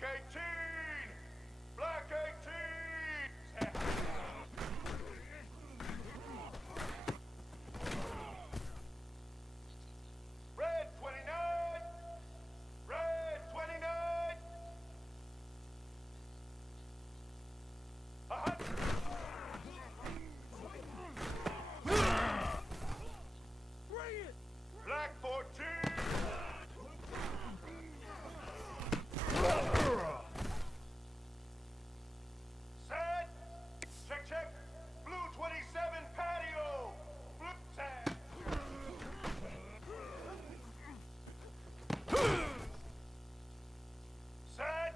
Black 18! Black 18! Red 29! Red 29! 100! Black 14! Set! Check, check! Blue 27 patio! Blue set! Set!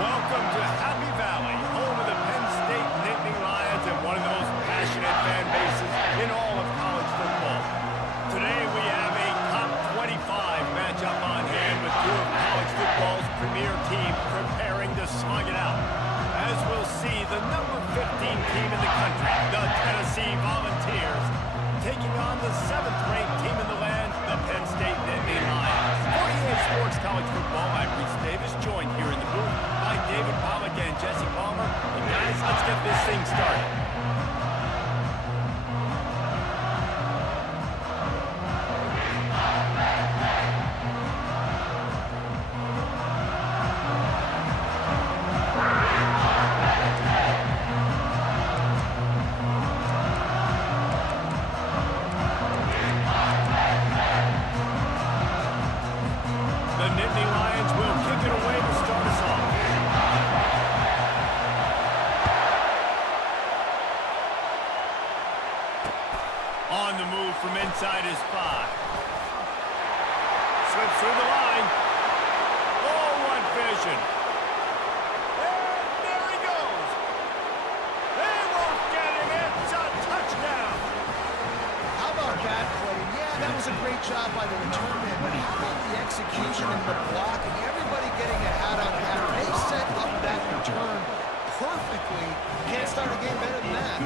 Welcome to Happy Valley, home of the Penn State Nittany Lions and one of the most passionate fan bases in all of college football. Today we have a top 25 matchup on hand with two of college football's premier teams preparing to slug it out. As we'll see, the number 15 team in the country, the Tennessee Volunteers, taking on the 7th-ranked team in the land, the Penn State Nittany Lions. For EA Sports College Football, I'm Reese Davis, joined here in the booth by David Pollack and Jesse Palmer. And guys, let's get this thing started. The Nittany Lions will kick it away to start us off. On the move from inside his 5. Slips through the line. Oh, what vision. And there he goes. They won't get him. It's a touchdown. How about that, Clay? Yeah, that was a great job by the return man, but how about the execution and the blocking? Everybody getting a hat on hat. They set up that return perfectly. Can't start a game better than that.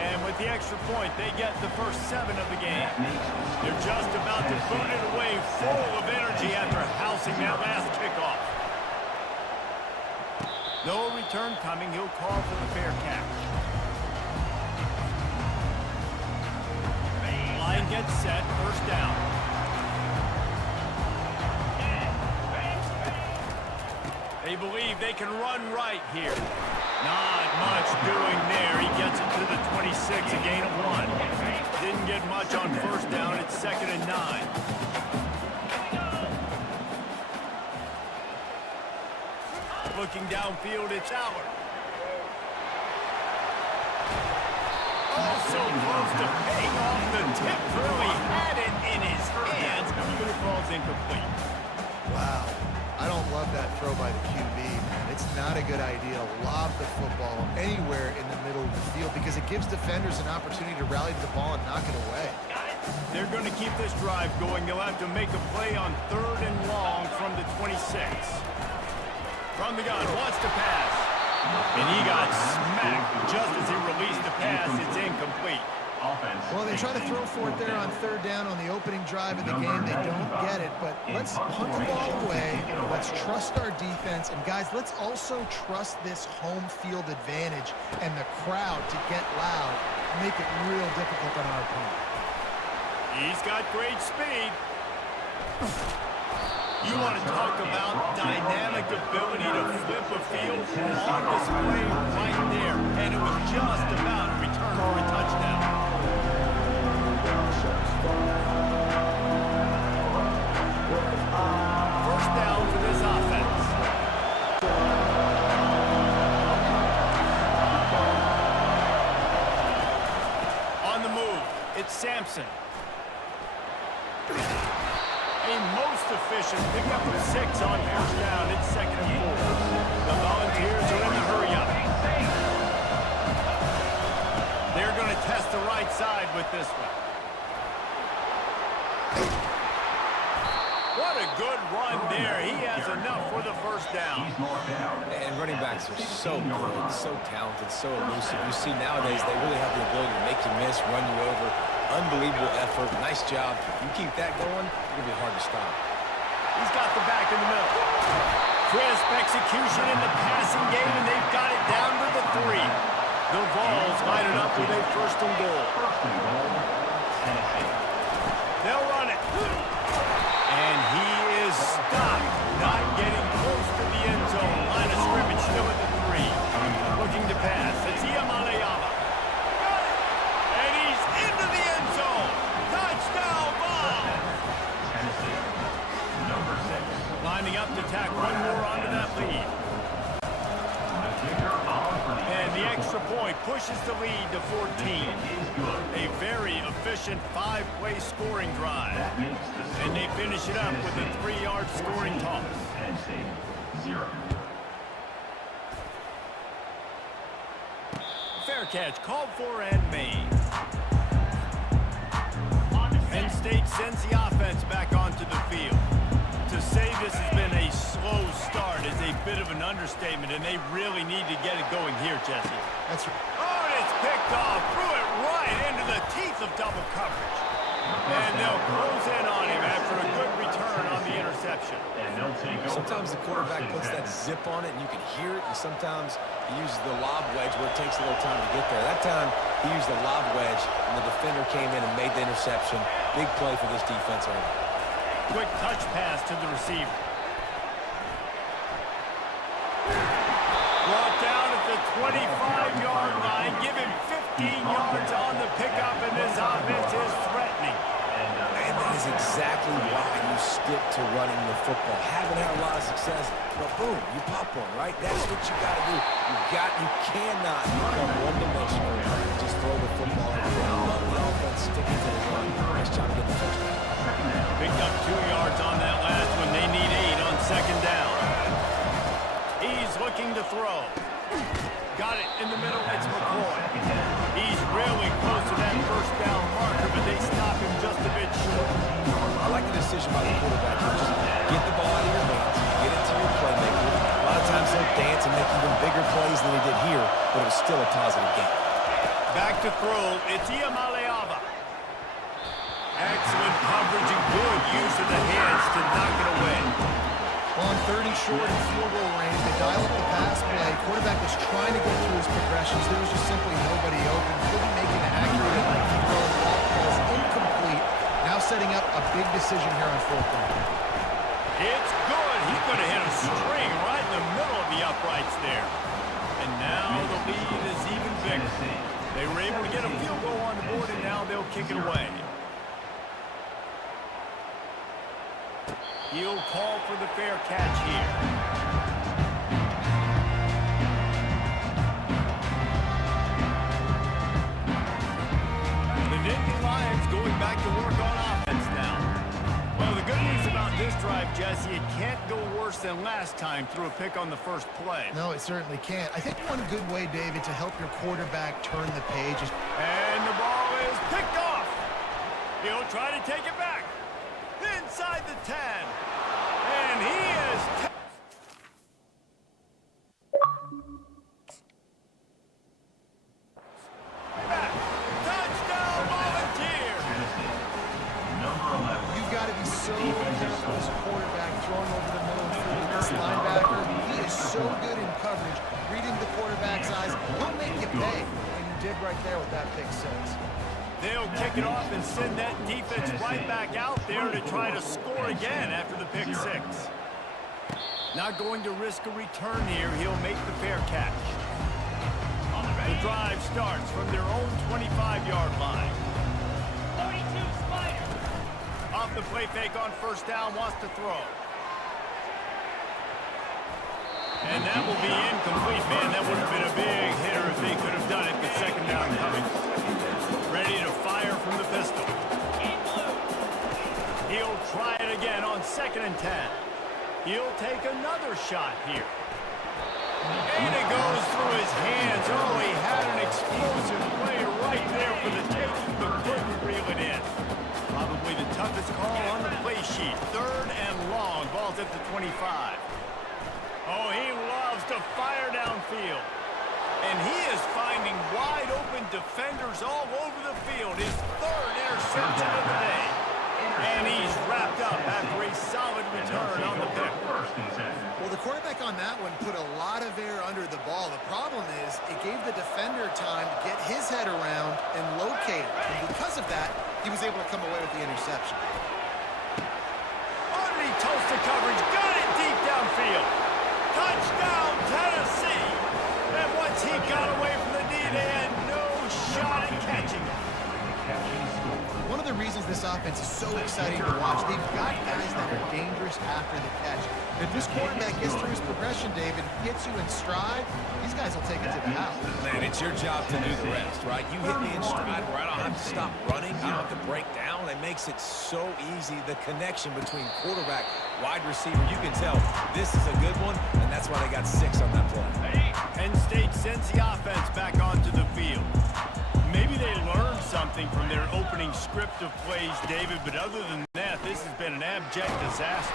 And with the extra point, they get the first 7 of the game. They're just about to boot it away full of energy after housing that last kickoff. No return coming. He'll call for the fair catch. Line gets set. First down. They believe they can run right here. Not much doing there. He gets it to the 26, a gain of 1. Didn't get much on first down. It's 2nd and 9. Looking downfield, it's Howard. Also close to paying off the tip. Really had it in his hands, but it falls incomplete. Wow. I don't love that throw by the QB, man. It's not a good idea to lob the football anywhere in the middle of the field because it gives defenders an opportunity to rally to the ball and knock it away. They're going to keep this drive going. They'll have to make a play on 3rd and long from the 26. From the gun, wants to pass. And he got smacked just as he released the pass. It's incomplete. Well, they try to throw for it there on 3rd down on the opening drive of the game. They don't get it, but let's punt the ball away. Let's trust our defense. And, guys, let's also trust this home field advantage and the crowd to get loud and make it real difficult on our opponent. He's got great speed. You want to talk about dynamic ability to flip a field on display right there. And it was just about a return for a touchdown. First down for this offense. On the move, it's Sampson. A most efficient pickup of 6 on first down. It's 2nd and 4. The Volunteers are in the hurry-up. They're going to test the right side with this one. What a good run there. He has enough for the first down. And running backs are so good, so talented, so elusive. You see nowadays they really have the ability to make you miss, run you over. Unbelievable effort. Nice job. You keep that going, it's going to be hard to stop. He's got the back in the middle. Crisp execution in the passing game, and they've got it down to the 3. The Vols line it up with a 1st and goal. They'll run it. And he is stopped. Not getting close to the end zone. Line of scrimmage still at the 3. Looking to pass. It's Iamaleyama. And he's into the end zone. Touchdown ball. Lining up to tack one more onto that lead. And the extra point pushes the lead to 14. A very efficient 5-play scoring drive. And they finish it up with a 3-yard scoring toss. Fair catch called for and made. Penn State sends the offense back onto the field. To say this has been a slow start is a bit of an understatement, and they really need to get it going here, Jesse. That's right. Oh, and it's picked off. Threw it right into the teeth of double coverage. And they'll close in on him after a good return on the interception. Sometimes the quarterback puts that zip on it, and you can hear it, and sometimes he uses the lob wedge where it takes a little time to get there. That time, he used the lob wedge, and the defender came in and made the interception. Big play for this defense early. Quick touch pass to the receiver. Brought down at the 25-yard line. Give him 15 yards on the pickup, and this offense is threatening. And that is exactly why you stick to running the football. Haven't had a lot of success, but boom, you pop one, right? That's what you got to do. You cannot become one-dimensional and just throw the football around. Love the offense, sticking to the run. Nice job getting the touchdown. Picked up 2 yards on that last one. They need 8 on 2nd down. He's looking to throw. Got it in the middle. It's McCoy. He's really close to that first down marker, but they stop him just a bit short. decision by the quarterback. You just get the ball out of your hands, get it to your playmaker. A lot of times he'll dance and make even bigger plays than he did here, but it was still a positive game. Back to throw, it's Iamaleava. Excellent coverage and good use of the hands to knock it away. Well, on 30 short and field goal range, they dial up the pass play. Quarterback was trying to get through his progressions. There was just simply nobody open. Couldn't make an accurate throw. Ball was incomplete. Now setting up a big decision here on fourth down. It's good. He could have hit a string right in the middle of the uprights there. And now the lead is even bigger. They were able to get a field goal on the board, and now they'll kick it away. He'll call for the fair catch here. The Nittany Lions going back to work on offense now. Well, the good news about this drive, Jesse, it can't go worse than last time through a pick on the first play. No, it certainly can't. I think one good way, David, to help your quarterback turn the page is... And the ball is picked off. He'll try to take it back. Inside the 10. And he is... back. Touchdown, Volunteer. You've got to be so careful as a quarterback throwing over the middle and through this linebacker. He is so good in coverage, reading the quarterback's eyes. He'll make you pay. And you did right there with that pick six. They'll kick it off and send that defense right back out there to try to score again after the pick six. Not going to risk a return here. He'll make the fair catch. The drive starts from their own 25-yard line. 42 Spider. Off the play fake on first down, wants to throw. And that will be incomplete. Man, that would have been a big hitter if they could have done it, but second down coming. Ready to fire from the pistol. He'll try it again on 2nd and 10. He'll take another shot here. And it goes through his hands. Oh, he had an explosive play right there for the taking, but couldn't reel it in. Probably the toughest call on the play sheet. 3rd and long. Ball's at the 25. Oh, he loves to fire downfield. And he is finding wide open defenders all over the field. His 3rd interception of the day. And he's wrapped up after a solid return on the pick. Well, the quarterback on that one put a lot of air under the ball. The problem is it gave the defender time to get his head around and locate it. And because of that, he was able to come away with the interception. Underneath toasted coverage, got it deep downfield. Touchdown, Tennessee. And once he got away from the knee, they had no shot at catching him. One of the reasons this offense is so exciting to watch, they've got guys that are dangerous after the catch. If this quarterback gets through his progression, David, gets you in stride, these guys will take it to the house. Man, it's your job to do the rest, right? You hit me in stride where I don't have to stop running. I don't have to break down. It makes it so easy, the connection between quarterback, wide receiver. You can tell this is a good one, and that's why they got 6 on that play. Penn State sends the offense back onto the field. Maybe they learned something from their opening script of plays, David, but other than that, this has been an abject disaster.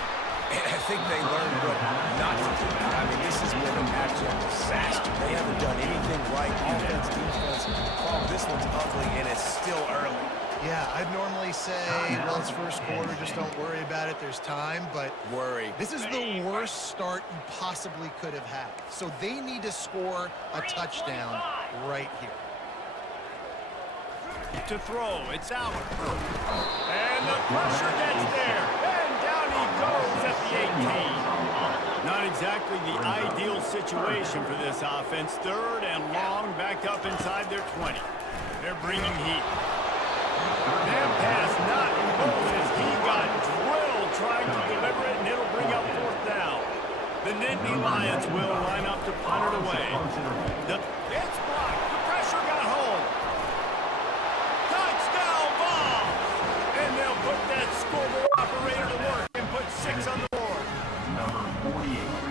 And I think they learned what not to do. I mean, this has been an abject disaster. They haven't done anything right. Offense, defense. Oh, this one's ugly, and it's still early. Yeah, I'd normally say, well, it's first quarter, just don't worry about it, there's time, but Worry. this is the worst start you possibly could have had. So they need to score a touchdown right here. To throw, it's Allen. And the pressure gets there. And down he goes at the 18. Not exactly the ideal situation for this offense. 3rd and long, back up inside their 20. They're bringing heat. That pass not close as he got drilled trying to deliver it, and it'll bring up 4th down. The Nittany Lions will line up to punt it away. It's blocked. The pressure got home. Touchdown ball! And they'll put that scoreboard operator to work and put 6 on the board.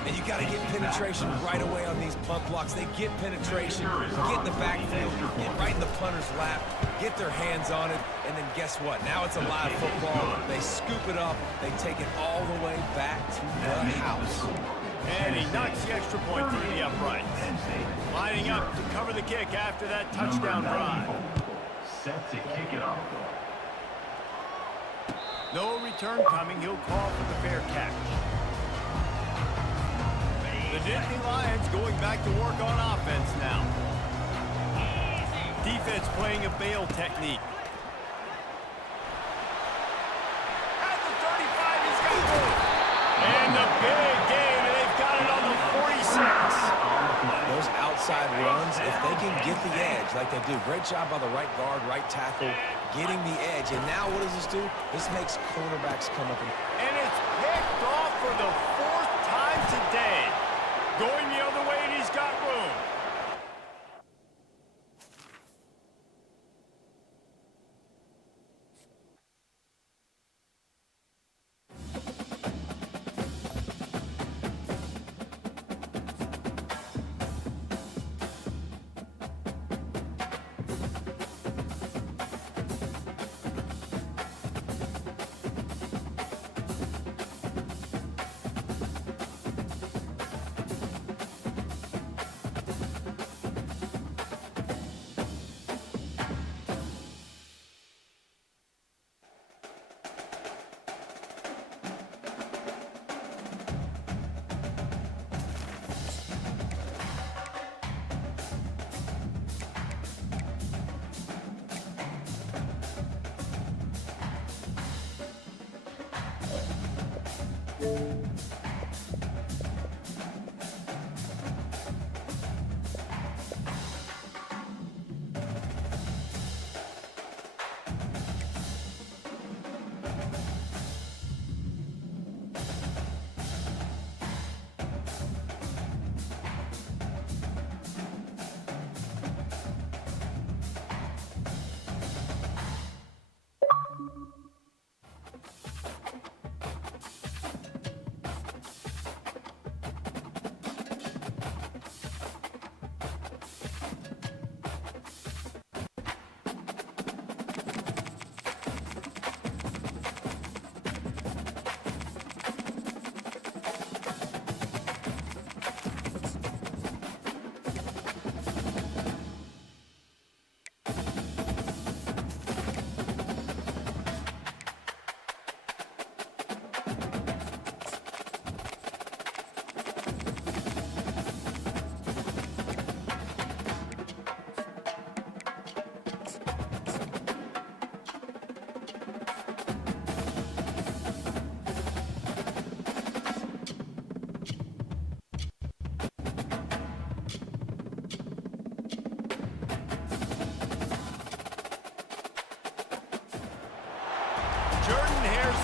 And you got to get penetration right away on these punt blocks. They get penetration, get in the backfield, get right in the punter's lap. get their hands on it, and then guess what? Now it's a live football. They scoop it up. They take it all the way back to the house. And he knocks the extra point through the uprights. Lining up to cover the kick after that touchdown drive. Set to kick it off. No return coming. He'll call for the fair catch. The Nittany Lions going back to work on offense now. Defense playing a bail technique. At the 35, he's got it. And the big game, and they've got it on the 46. Those outside runs, if they can get the edge like they do, great job by the right guard, right tackle, getting the edge. And now what does this do? This makes cornerbacks come up. And it's picked off for the 4th time today. Going the other way, and he's got room.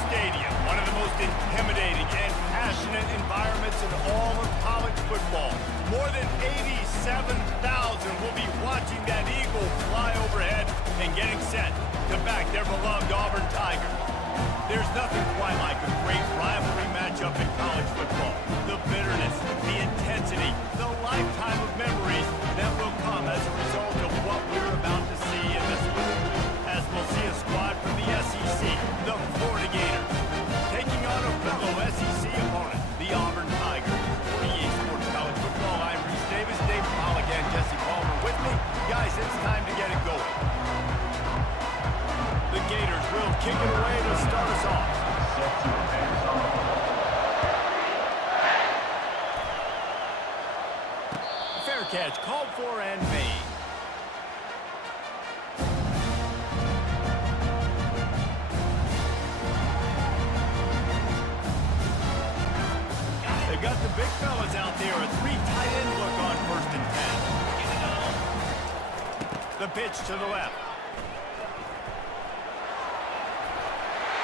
Stadium, one of the most intimidating and passionate environments in all of college football. More than 87,000 will be watching that eagle fly overhead and getting set to back their beloved Auburn Tigers. There's nothing quite like a great rivalry matchup in college football. The bitterness, the intensity, the lifetime of memories that will come as a result of what we're about to see in this one. As we'll see a squad from the SEC, the Florida Gators, taking on a fellow SEC opponent, the Auburn Tigers. For EA Sports College Football, I'm Reese Davis, Dave Paul again, Jesse Palmer with me. Guys, it's time to get it going. The Gators will kick it away to start us off. Fair catch called for and made. They got the big fellas out there, a 3 tight end look on 1st and 10. The pitch to the left.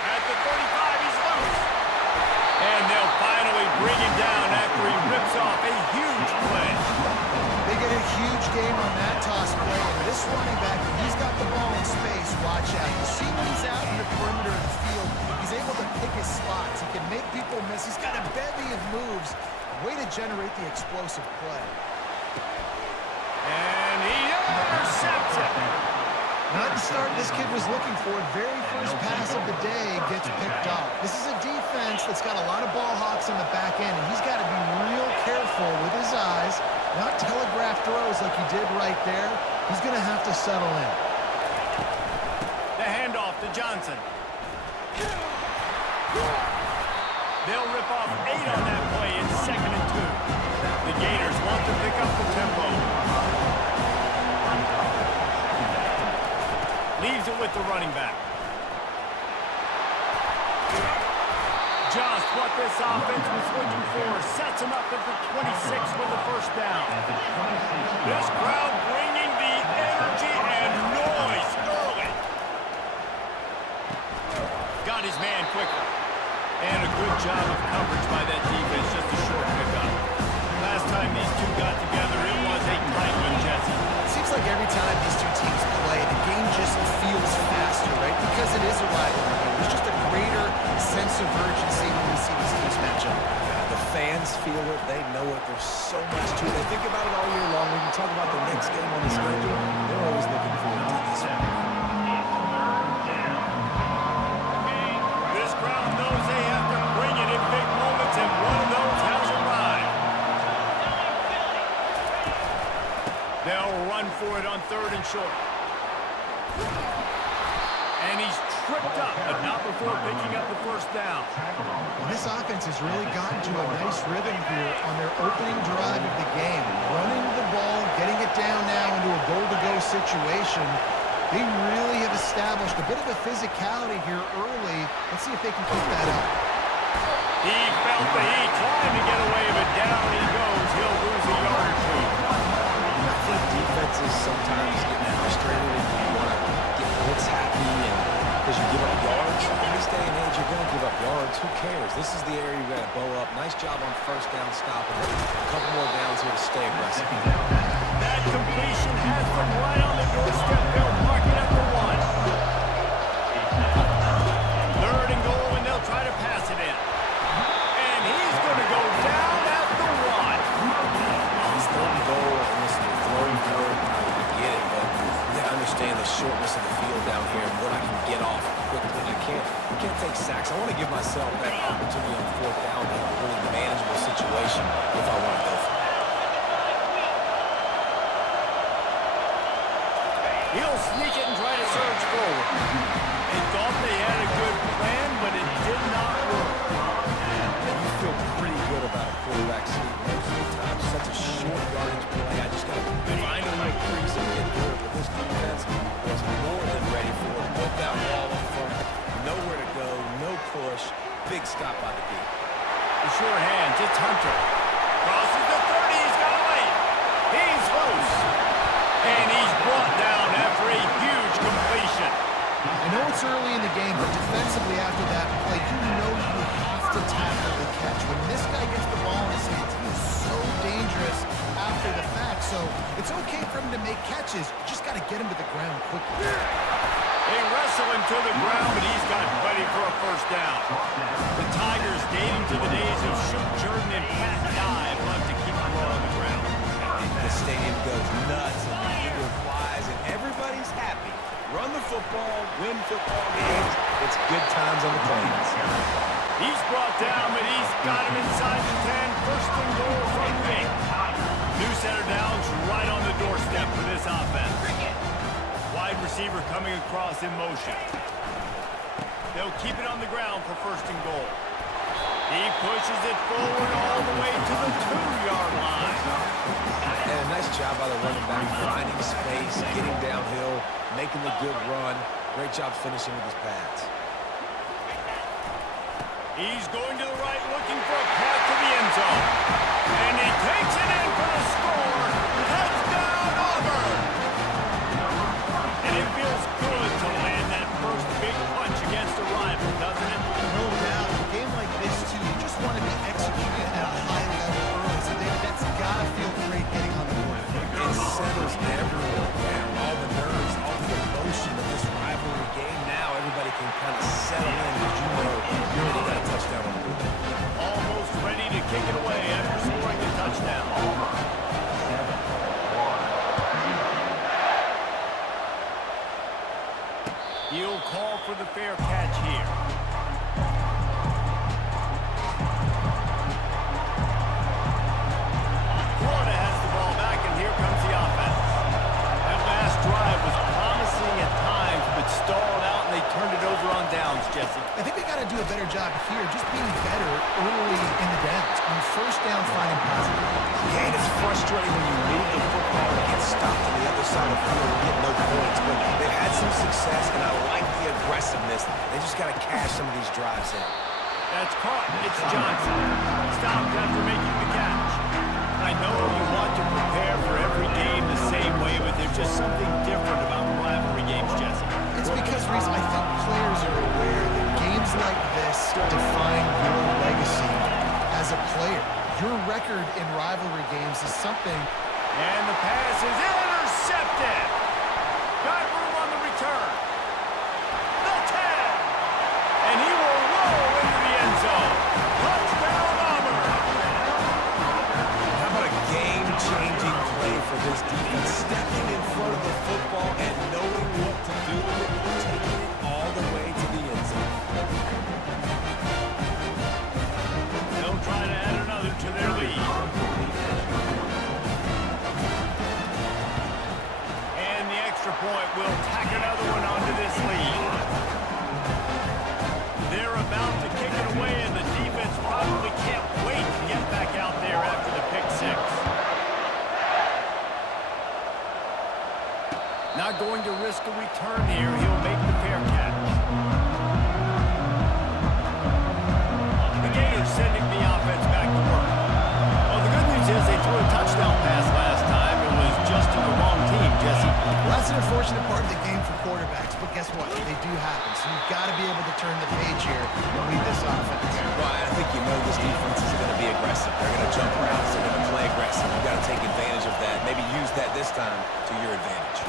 At the 35, he's loose. And they'll finally bring him down after he rips off a huge play. They get a huge game on that toss play. And this running back, when he's got the ball in space, watch out. You see when he's out in the perimeter of the field, he's able to pick his spots. He can make people miss. He's got a bevy of moves. Way to generate the explosive play. And he intercepts it. Not the start this kid was looking for. Very first pass of the day gets picked off. This is a defense that's got a lot of ball hawks on the back end, and he's got to be real careful with his eyes, not telegraph throws like he did right there. He's going to have to settle in. The handoff to Johnson. They'll rip off 8 on that play. It's 2nd and 2. The Gators want to pick up the tempo. Leaves it with the running back. Just what this offense was looking for. Sets him up at the 26 with the first down. This crowd bringing the energy and noise early. Got his man quickly. And a good job of coverage by that defense. Just a short pickup. Last time these two got together, it was a tight one, Jesse. It seems like every time these two teams play, the game just feels faster, right? Because it is a rivalry. There's just a greater sense of urgency when we see these teams match up. The fans feel it. They know it. There's so much to it. They think about it all year long. When you talk about the next game on the schedule, they're always looking forward to this one. This crowd knows they have to bring it in big moments, and one of those has arrived. They'll run for it on 3rd and short. And he's tripped up, but not before picking up the first down. Well, this offense has really gotten to a nice rhythm here on their opening drive of the game. Running the ball, getting it down now into a goal-to-go situation. They really have established a bit of a physicality here early. Let's see if they can keep that up. He felt the heat, trying to get away, but down he goes. He'll lose a yard or two. I think defenses sometimes get frustrated and you want to get blitz happy and because you give up yards. In this day and age, you're going to give up yards. Who cares? This is the area you got to bow up. Nice job on first down stopping. A couple more downs here to stay aggressive. That completion has them right on the doorstep. They'll mark it at the 1. 3rd and goal, and they'll try to pass it in. And he's going to go down at the 1. It's 3rd and goal. And listen, you're throwing for it. I get it, but you got to understand the shortness of the field down here and what I can get off quickly. I can't take sacks. I want to give myself that opportunity on 4th down in a really manageable situation if I want to go for it. He'll sneak it and try to surge forward. They thought they had a good plan, but it did not work. And you feel pretty good about a quarterback sneak most of the time. Such a short yardage play. I just got to find a little crease and get through it. But this defense was more than ready for it. Put that ball up front. Nowhere to go. No push. Big stop by the deep. The sure hands. It's Hunter. Crosses the 30. He's got away. He's loose. And he's brought down after a huge completion. I know it's early in the game, but defensively after that play, you know you have to tackle the catch. When this guy gets the ball in his hands, he is so dangerous after the fact. So it's okay for him to make catches. You just got to get him to the ground quickly. They wrestle him to the ground, but he's got ready for a first down. The Tigers, dating to the days of Shoot Jordan and Pat Dye, love to keep the ball on the ground. The stadium goes nuts and the eagle flies and everybody's happy. Run the football, win football games. It's good times on the Plains. He's brought down, but he's got him inside the 10. First and goal from the 8. New center downs right on the doorstep for this offense. Wide receiver coming across in motion. They'll keep it on the ground for first and goal. He pushes it forward all the way to the 2-yard line. And a nice job by the running back, finding space, getting downhill, making the good run. Great job finishing with his pads. He's going to the right, looking for a path to the end zone. And he takes it in for the score. Touchdown, Auburn! And it feels good to land that first big punch against a rival, doesn't it? No doubt. A game like this, too, you just want to be executed at a high level early. So, David, that's got to feel great getting on the board. It settles everyone down. All the nerves, all the emotion of this rivalry game. Now everybody can kind of settle in because you know you already got a touchdown on the board. Almost ready to kick it away after scoring the touchdown. He'll call for the fair catch here. Florida has the ball back, and here comes the offense. That last drive was promising at times, but stalled out, and they turned it over on downs, Jesse. I think they got to do a better job here, just being better early in the downs. On first down, finding positive. Yeah, and it's frustrating when you move the football and get stopped on the other side of the field and get no points. But they've had some success, and I like the aggressiveness. They just got to cash some of these drives in. That's caught. It's Johnson. Stopped after making the catch. I know you want to prepare for every game the same way, but there's just something different about rivalry games, Jesse. It's because, Reese, I think players are aware that games like this define your legacy as a player. Your record in rivalry games is something. And the pass is intercepted. Got room on the return. The 10. And he will roll into the end zone. Touchdown, Auburn. How about a game-changing play for this defense? Stepping in front of the football and knowing what to do with it, taking it all the way to the end zone. They'll try to add another to their lead. And the extra point will tack another one onto this lead. They're about to kick it away, and the defense probably can't wait to get back out there after the pick six. Not going to risk a return here. He'll make the fair catch. The Gators sending the offense back to work. Well, the good news is they threw a touchdown pass last time. It was just to the wrong team, Jesse. Well, that's an unfortunate part of the game for quarterbacks, but guess what? They do happen. So you've got to be able to turn the page here and lead this offense. Ryan, I think you know this defense is going to be aggressive. They're going to jump routes. They're going to play aggressive. You've got to take advantage of that. Maybe use that this time to your advantage.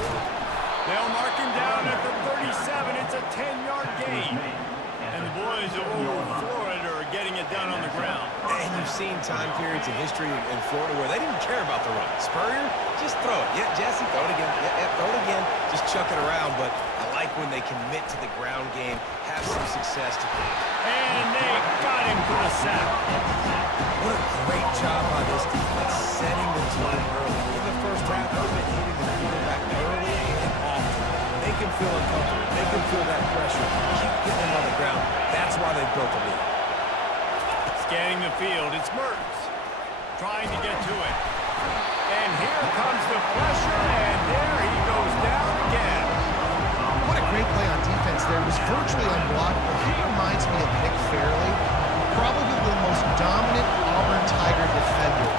They'll mark him down at the 37. It's a 10-yard gain. And the boys over Florida are getting it done on the ground. And you've seen time periods in history in Florida where they didn't care about the run. Spurrier, just throw it. Yeah, Jesse, throw it again. Yeah, throw it again. Just chuck it around. But I like when they commit to the ground game, have some success. And they got him for a sack. What a great job by this defense, setting the tone early. In the first half, they've been hitting the quarterback early and often. They can feel uncomfortable. They can feel that pressure. Keep getting them on the ground. That's why they built the lead. Scanning the field, it's Mertens trying to get to it. And here comes the pressure, and there he goes down again. What a great play on defense there. It was virtually unblockable. He reminds me of Nick Fairley, probably the most dominant Auburn Tiger defender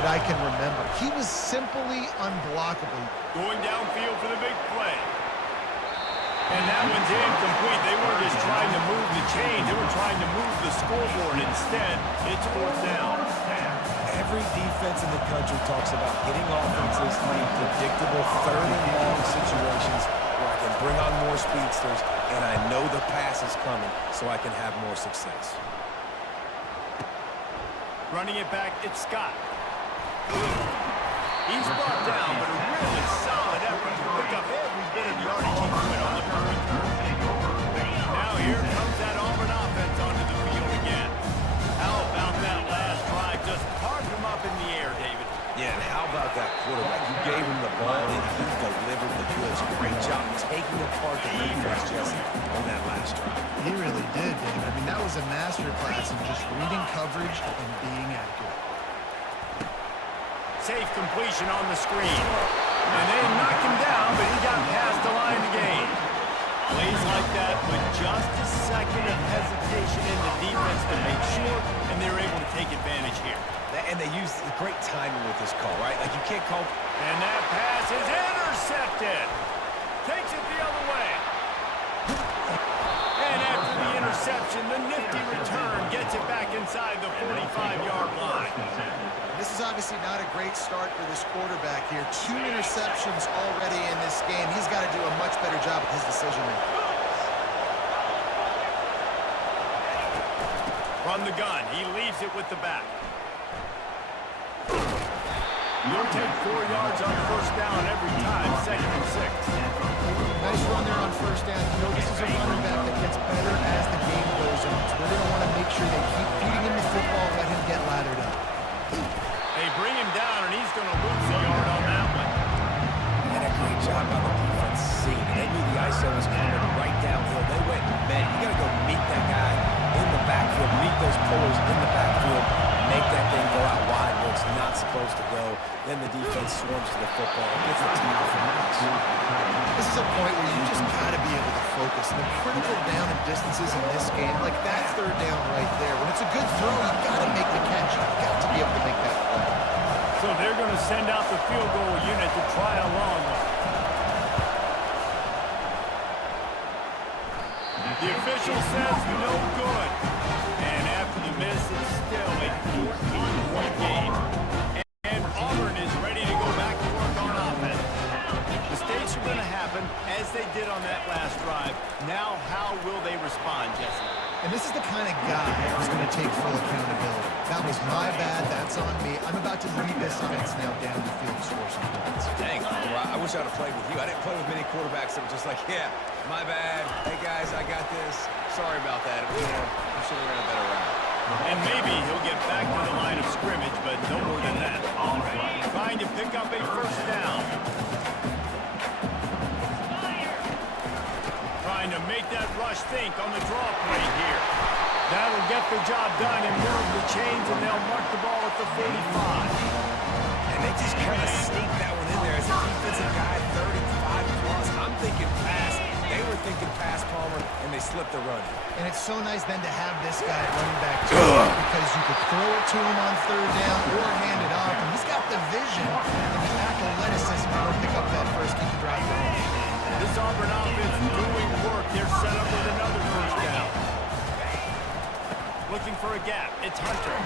that I can remember. He was simply unblockable. Going downfield for the big play. And that one's incomplete. They weren't just trying to move the chains. They were trying to move the scoreboard. Instead, it's fourth down. Every defense in the country talks about getting offenses in predictable third and long situations where I can bring on more speedsters and I know the pass is coming so I can have more success. Running it back, it's Scott. He's brought down, but a really solid effort to pick up every bit of yardage he could on the punt return. Now here comes that Auburn offense onto the field again. How about that last drive? Just carved him up in the air, David. Yeah, and how about that quarterback? You gave him the ball and he delivered the goods. Great job taking apart the defense, Jesse, on that last drive. He really did, David. I mean, that was a masterclass in just reading coverage and being accurate. Safe completion on the screen. And they knocked him down, but he got past the line of the game. Plays like that with just a second of hesitation in the defense to make sure, and they were able to take advantage here. And they used great timing with this call, right? Like you can't call. And that pass is intercepted. Takes it the other way. And after the interception, the nifty return gets it back inside the 45-yard line. This is obviously not a great start for this quarterback here. 2 interceptions already in this game. He's got to do a much better job with his decision-making. From the gun, he leaves it with the back. You'll take 4 yards on first down every time, 2nd and 6. Nice run there on first down. You know, this is a running back that gets better as the game goes on. So they're going to want to make sure they keep feeding him the football, let him get lathered up. They bring him down, and he's going to lose a yard on that one. And a great job on the defense seeing it. They knew the ISO was coming right downhill. They went, man, you got to go meet that guy in the backfield, meet those pullers in the backfield, make that thing go out wide where it's not supposed to go. Then the defense swarms to the football and gets the team off the marks. This is a point where you just got to be able to focus. The critical down and distances in this game, like that third down right there, when it's a good throw, you got to make the catch. You've got to be able to make that play. So they're going to send out the field goal unit to try a long one. The official says no good. And after the miss, it's still a 14-point game. And Auburn is ready to go back to work on offense. Mistakes are going to happen, as they did on that last drive. Now, how will they respond, Jesse? And this is the kind of guy who's going to take full accountability. That was my bad. That's on me. I'm about to lead this offense now down the field to score some points. Dang, I wish I'd have played with you. I didn't play with many quarterbacks that were just like, yeah, my bad. Hey, guys, I got this. Sorry about that. We should have ran a better route. And maybe he'll get back to the line of scrimmage, but no more than that. Trying to pick up a first down. Trying to make that rush think on the draw play here. That'll get the job done and move the chains, and they'll mark the ball at the 45. And they just kind of sneaked that one in there as a defensive guy, 35 plus. I'm thinking pass. They were thinking pass, Palmer, and they slipped the run. And it's so nice then to have this guy running back too, because you could throw it to him on third down or hand it off, and he's got the vision and the athleticism to go pick up that first, keep the drive going. This Auburn offense doing work. They're set up with another first down. Looking for a gap. It's Hunter.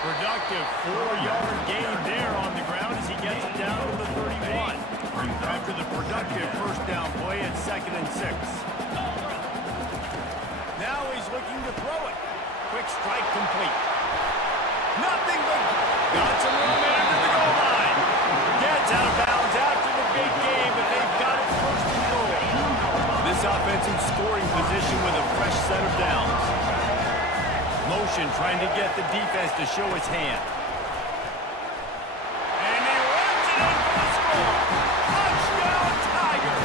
Productive 4-yard gain there on the ground as he gets it down to the 31. After the productive first down play at 2nd and 6. Now he's looking to throw it. Quick strike complete. Nothing but got some room into the goal line. Gets out of bounds after the big game, but they've got it first and goal. This offense in scoring position with a fresh set of downs. Motion trying to get the defense to show his hand. And he runs it in for the score. Touchdown, Tigers!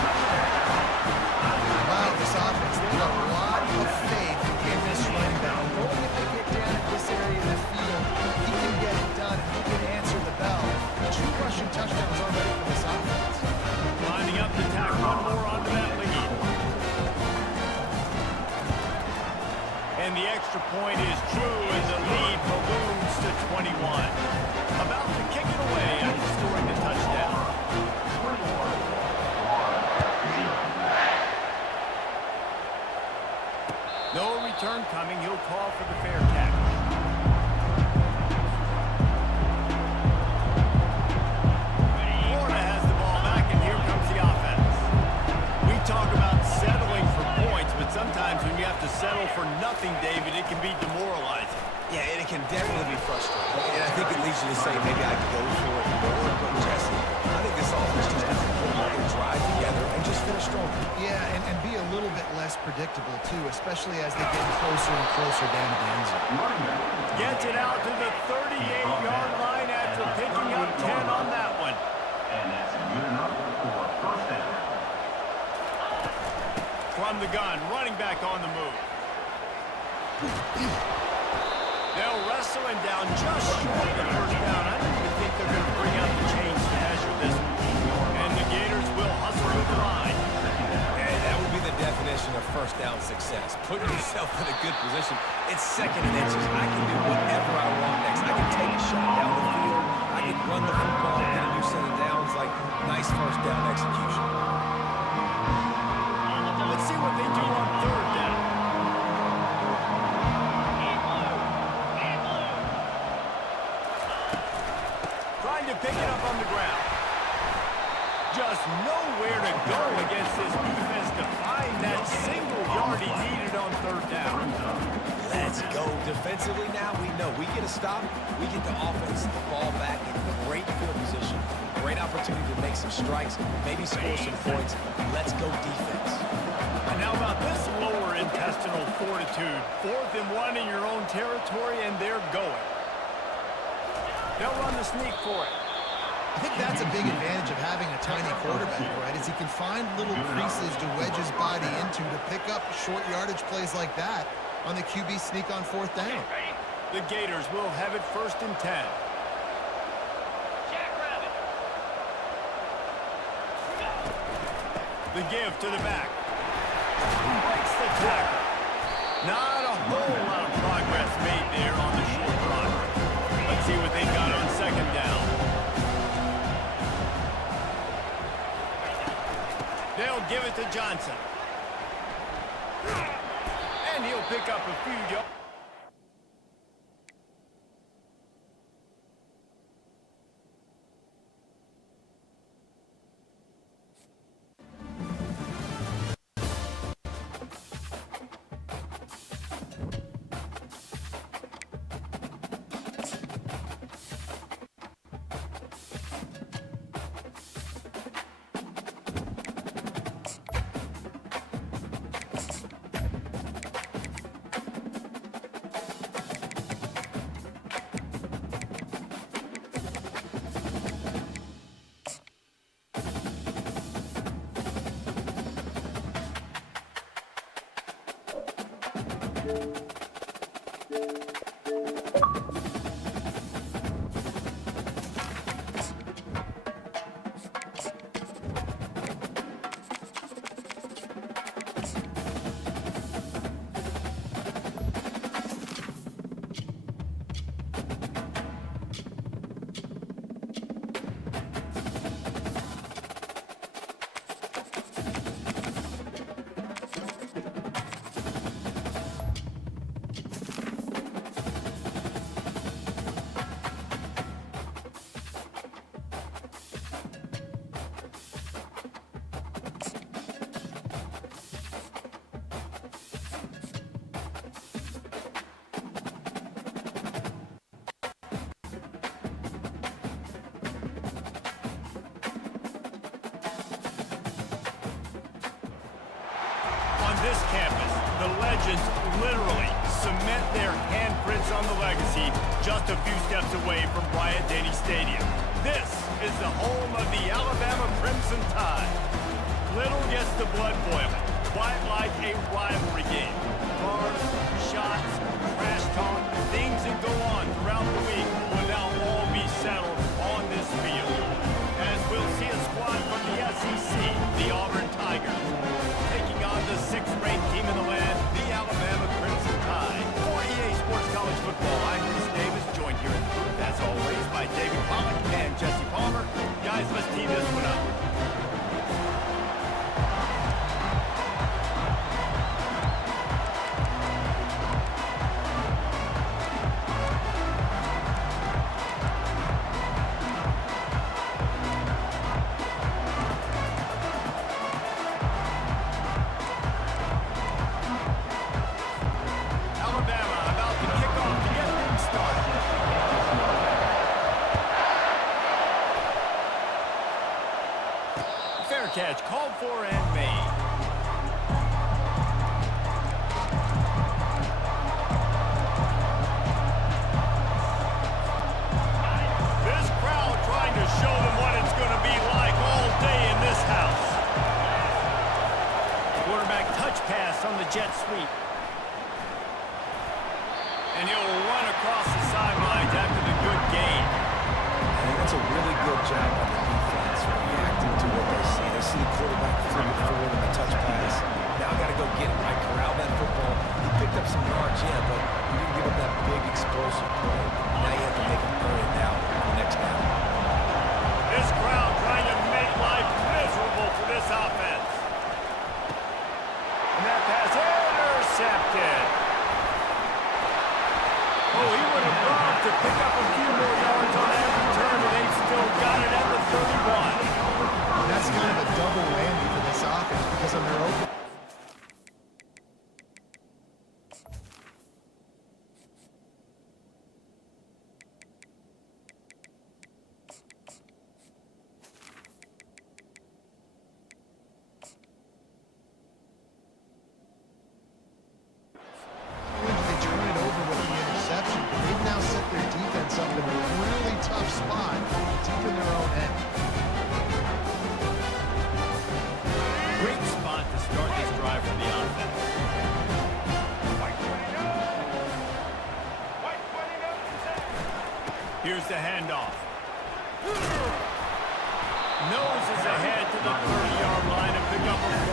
Wow, this offense, they got a lot of faith in this running back. Knowing if they get down at this area of the field, he can get it done, he can answer the bell. 2 rushing touchdowns already for this offense. Lining up to tack one more onto that lead. And the extra point is true as the lead balloons to 21. About to kick it away after scoring the touchdown. No return coming. He'll call for the fair catch. Florida has the ball back, and here comes the offense. We talk about settling for points, but sometimes when you have to settle for nothing, David, it can be demoralizing. Yeah, and it can definitely be frustrating. And I think it leads you to say maybe I could go for it more. But Jesse, I think this offense just needs to put another drive together and just finish strong. Yeah, and be a little bit less predictable, too, especially as they get closer and closer down to the end zone. Gets it out to the 38-yard line after picking up 10 on that one. And that's good enough for a first down. From the gun, running back on the move. They'll wrestle him down just short of the first down. I don't even think they're going to bring out the chains to measure this one. And the Gators will hustle to the line. And that would be the definition of first down success. Putting yourself in a good position. It's 2nd and inches. I can do whatever I want next. I can take a shot down the field. I can run the football, get a new set of downs. Like, nice first down execution. Let's see what they do on third down. Trying to pick it up on the ground. Just nowhere to go against this defense to find that single yard he needed on third down. Let's go. Defensively now, we know we get a stop, we get the offense the ball back in great field position, great opportunity to make some strikes, maybe score some points. Let's go defense. And how about this lower intestinal fortitude? 4th and 1 in your own territory, and they're going. They'll run the sneak for it. I think that's a big advantage of having a tiny quarterback, right? Is he can find little creases to wedge his body into to pick up short yardage plays like that on the QB sneak on 4th down. The Gators will have it 1st and 10. The give to the back. Breaks the tackle. Not a whole lot of progress made there on the short run. Let's see what they got on 2nd down. They'll give it to Johnson. And he'll pick up a few yards. This campus, the legends literally cement their handprints on the legacy just a few steps away from Bryant-Denny Stadium. This is the home of the Alabama Crimson Tide. Little gets the blood boiling, quite like a rivalry game. Barbs, shots, trash talk, things that go on throughout the week will now all be settled on this field. As we'll see a squad from the SEC, the Auburn Tigers, taking on the 6th-ranked team in the land, the Alabama Crimson Tide. For EA Sports College Football, I'm Chris Davis, joined here in the booth, as always, by David Pollock and Jesse Palmer. Guys, let's tee this one up. Catch called for and made. This crowd trying to show them what it's going to be like all day in this house. Quarterback touch pass on the jet sweep. And he'll run across the sidelines after the good gain. And that's a really good job on the defense, reacting to what they see. They see the quarterback flipping forward in the touch pass. Now got to go get it right, corral that football. He picked up some yards, yeah, but he didn't give up that big explosive play. Now you have to make him earn it now on the next down. This crowd trying to make life miserable for this offense. And that pass intercepted. Oh, he would have loved to pick up a few more yards on that return, and they've still got it at the 31. That's kind of a double whammy for this offense because on their open. Here's the handoff. Noses ahead to the 30-yard line to pick up a 1.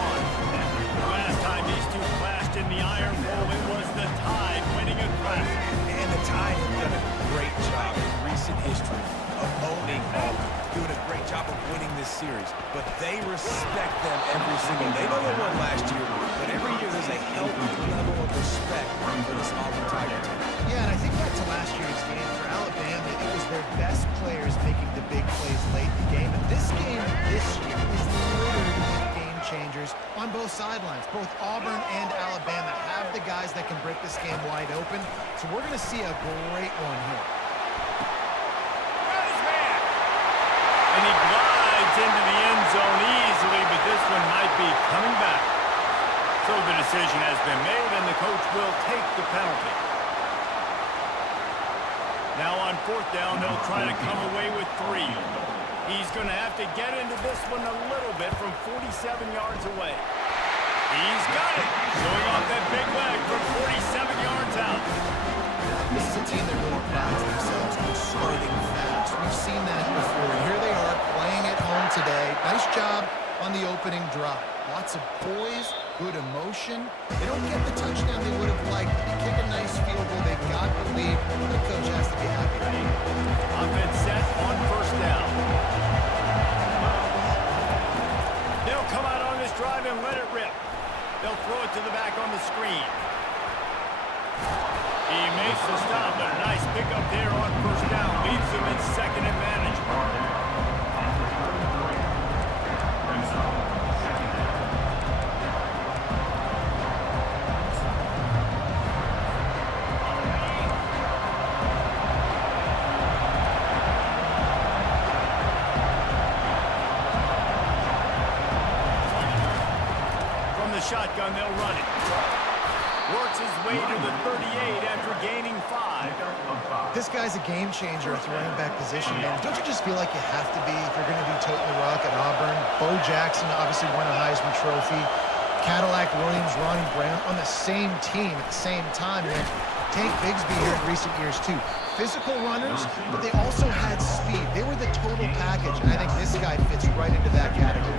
Last time these two clashed in the Iron Bowl, it was the Tide winning a classic. And the Tide have done a great job in recent history of owning Auburn, doing a great job of winning this series. But they respect them every single day. They know they won last year, but every year there's a healthy level of respect for this Auburn Tiger team. Yeah, and I think back to last year's game for Alabama, it was their best players making the big plays late in the game. And this game this year is literally game changers on both sidelines. Both Auburn and Alabama have the guys that can break this game wide open. So we're going to see a great one here. Got his man. And he glides into the end zone easily, but this one might be coming back. So the decision has been made, and the coach will take the penalty. Now on 4th down, they'll try to come away with 3. He's going to have to get into this one a little bit from 47 yards away. He's got it. Showing off that big leg from 47 yards out. This is a team that really prides themselves on starting fast. We've seen that before, and here they are playing at home today. Nice job on the opening drive. Lots of poise, good emotion. They don't get the touchdown they would have liked. They kick a nice field goal. They've got the lead. The coach has to be happy. Offense set on 1st down. They'll come out on this drive and let it rip. They'll throw it to the back on the screen. He makes the stop, but a nice pickup there on 1st down. Leaves them in 2nd and management. Shotgun, they'll run it. Works his way to the 38 after gaining 5. This guy's a game changer at the running back position, man. Don't you just feel like you have to be if you're going to be toting the rock at Auburn? Bo Jackson obviously won a Heisman Trophy. Cadillac Williams, Ronnie Brown on the same team at the same time. And Tank Bigsby here in recent years, too. Physical runners, but they also had speed. They were the total package, and I think this guy fits right into that category.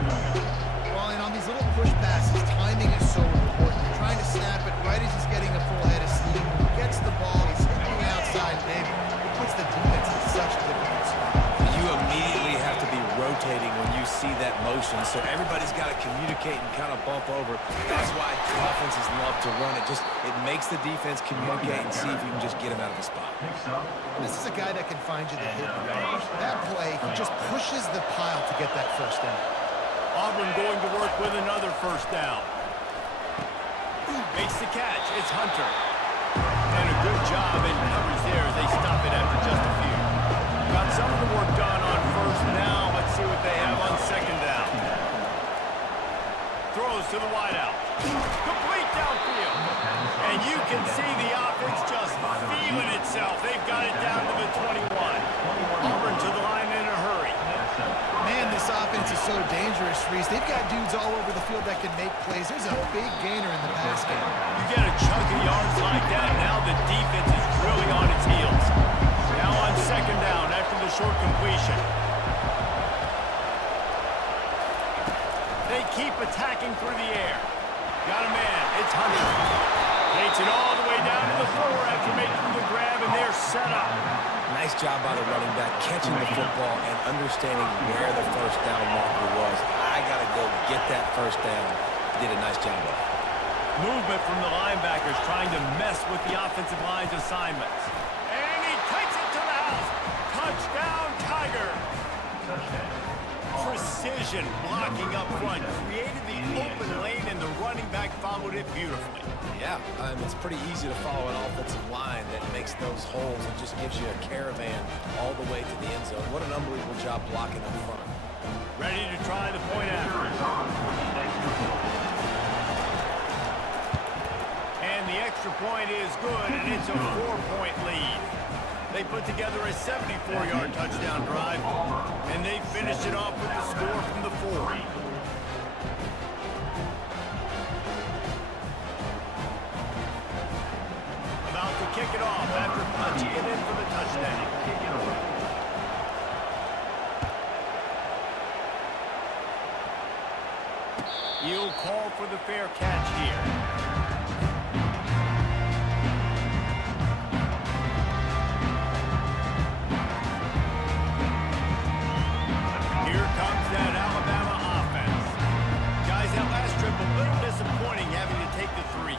Well, and on these little push passes, timing is so important. You're trying to snap it right as he's getting a full head of steam. He gets the ball, he's hitting the outside, and it puts the defense in such a difficult spot. You immediately have to be rotating when you see that motion, so everybody's got to communicate and kind of bump over. That's why offenses love to run it. It makes the defense communicate and see if you can just get him out of the spot. This is a guy that can find you the hit. That play, he just pushes the pile to get that 1st down. Auburn going to work with another 1st down. Makes the catch. It's Hunter. And a good job in coverage there as they stop it after just a few. Got some of the work done on 1st down. Let's see what they have on 2nd down. Throws to the wideout. Complete downfield. And you can see the offense just feeling itself. They've got it down to the 21. Auburn to the line in a hurry. Man, this offense is so dangerous, Reese. They've got dudes all over the field that can make plays. There's a big gainer in the pass game. You get a chunk of yards like that, now the defense is really on its heels. Now on 2nd down after the short completion. They keep attacking through the air. Got a man. It's Hunter. Takes it all the way down to the floor after making the grab, and they're set up. Nice job by the running back, catching the football and understanding where the 1st down marker was. I got to go get that 1st down. Did a nice job of it. Movement from the linebackers trying to mess with the offensive line's assignments. And he takes it to the house. Touchdown, Tiger. Precision blocking up front. Created the open lane, and the running back followed it beautifully. Yeah, it's pretty easy to follow an offensive line that makes those holes and just gives you a caravan all the way to the end zone. What an unbelievable job blocking up front. Ready to try the point after. And the extra point is good, and it's a 4-point lead. They put together a 74-yard touchdown drive, and they finished it off with the score from the 4. About to kick it off after punching it in for the touchdown. call for the fair catch here. Here comes that Alabama offense. Guys, that last trip a little disappointing having to take the 3.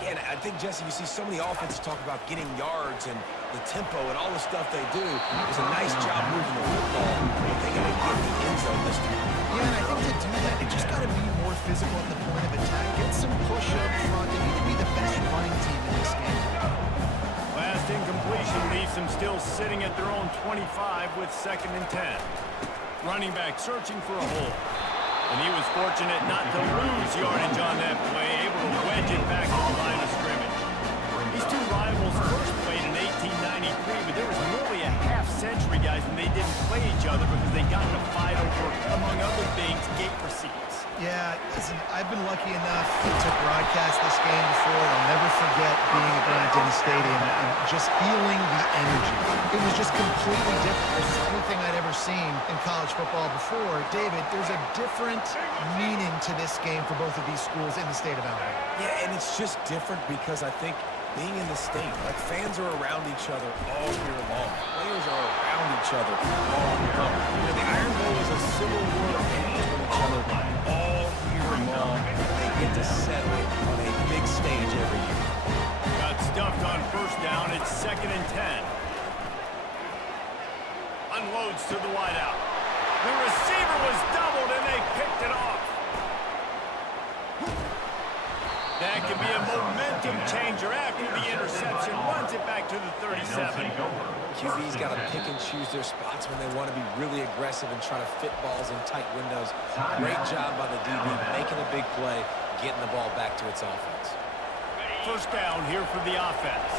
Yeah, and I think, Jesse, you see so many offenses talk about getting yards and the tempo and all the stuff they do. It's a nice job moving the football, but they got to get in the end zone this time. Yeah, and I think to do that, they just got to be more physical at the point of attack. Get some push up front. They need to be the best running team in this game. Last incompletion leaves them still sitting at their own 25 with 2nd and 10. Running back searching for a hole. And he was fortunate not to lose yardage on that play, able to wedge it back to the line of scrimmage. These two rivals first played in 1893, but there was nearly a half-century, guys, when they didn't play each other because they got in a fight over, among other things, gate receipts. Yeah, listen, I've been lucky enough to broadcast this game before, and I'll never forget being at Bryant-Denny Stadium and just feeling the energy. It was just completely different versus anything I'd ever seen in college football before. David, there's a different meaning to this game for both of these schools in the state of Alabama. Yeah, and it's just different because I think being in the state, like fans are around each other all year long. Players are around each other all year long. You know, the Iron Bowl is a civil war of fans with each other all year long. They get to settle it on a big stage every year. Got stuffed on 1st down. It's 2nd and 10. Unloads to the wideout. The receiver was doubled, and they picked it off. That could be a momentum changer after the interception. Runs it back to the 37. QB's got to pick and choose their spots when they want to be really aggressive and try to fit balls in tight windows. Great job by the DB, making a big play, getting the ball back to its offense. 1st down here for the offense.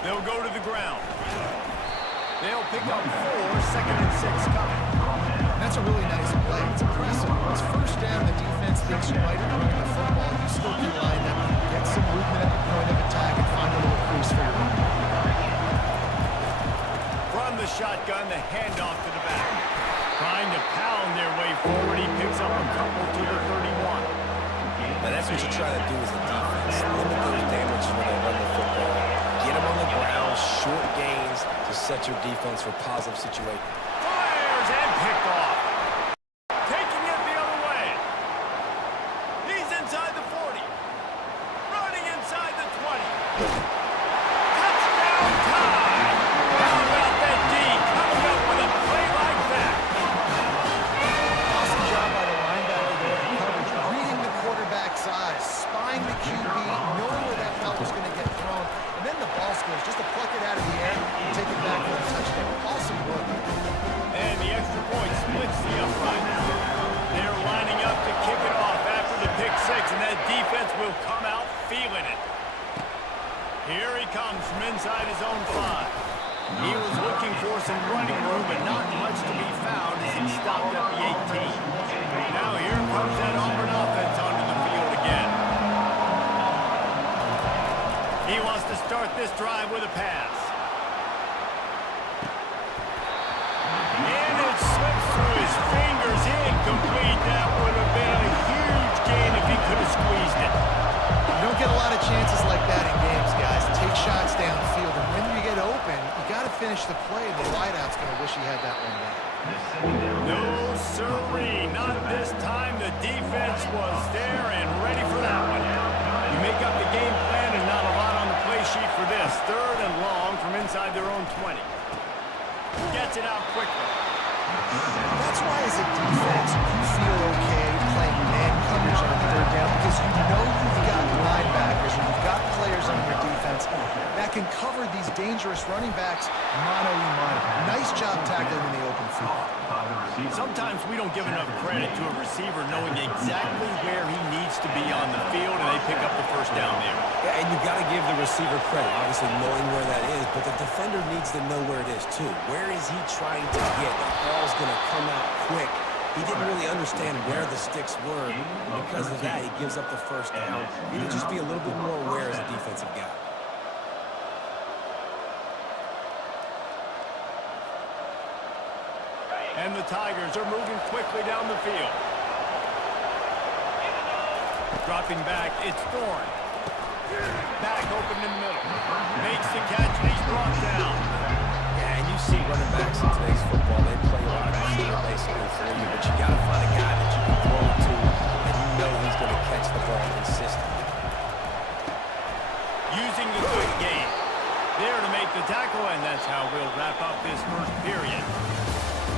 They'll go to the ground. They'll pick up 4, 2nd and 6 coming. That's a really nice play. It's impressive. It's 1st down. The defense thinks you might have run the football. You still can line up, get some movement at the point of attack, and find a little crease for your run. From the shotgun, the handoff to the back. Trying to pound their way forward. He picks up a couple to the 31. Now that's what you try to do as a defense. Limit those damage when they run the football. Get them on the ground, short gains to set your defense for positive situations. Fires and picked off. Taking it the other way. He's inside the 40. Running inside the 20. Touchdown time. How about that D coming up with a play like that? Awesome job by the linebacker there in coverage, reading the quarterback's eyes, spying the QB, knowing where that ball was going to get thrown, and then the ball skills, just to pluck it out of the air and take it back for a touchdown. Awesome work. And the extra point splits the upright. They're lining up to kick it off after the pick 6, and that defense will come out feeling it. Here he comes from inside his own 5. He was looking for some running room, but not much to be found as he stopped at the 18. Now here comes that Auburn offense onto the field again. He wants to start this drive with a pass. And it slips through his fingers, incomplete. That would have been a huge gain if he could have squeezed it. You don't get a lot of chances like that in games, guys. Take shots downfield, and when you get open, you got to finish the play. The wideout's going to wish he had that one back. No, sirree, not this time. The defense was there and ready for that one. You make up the game plan and not a lot on the play sheet for this. 3rd and long from inside their own 20. Gets it out quickly. That's why as a defense, you feel okay playing man coverage on 3rd down because you know you've got linebackers and you've got players on your defense that can cover these dangerous running backs mano-a-mano. Nice job tackling in the open field. Sometimes we don't give enough credit to a receiver knowing exactly where he needs to be on the field, and they pick up the 1st down there. Yeah, and you've got to give the receiver credit, obviously knowing where that is, but the defender needs to know where it is too. Where is he trying to get? That ball's going to come out quick. He didn't really understand where the sticks were. Because of that, he gives up the 1st down. You need to just be a little bit more aware as a defensive guy. And the Tigers are moving quickly down the field. Dropping back, it's Thorne. Back open in the middle. Makes the catch, and he's brought down. Yeah, and you see running backs in today's football, they play a lot of receiver basically for you, but you got to find a guy that you can throw it to, and you know he's going to catch the ball consistently. Using the quick game. There to make the tackle, and that's how we'll wrap up this first period.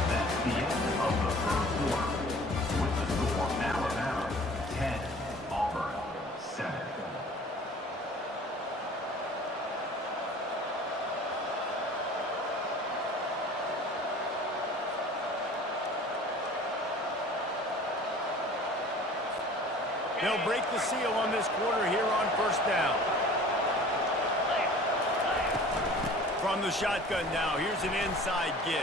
That's the end of the first quarter. With the score now about 10, Auburn 7. They'll break the seal on this quarter here on first down. From the shotgun now, here's an inside give.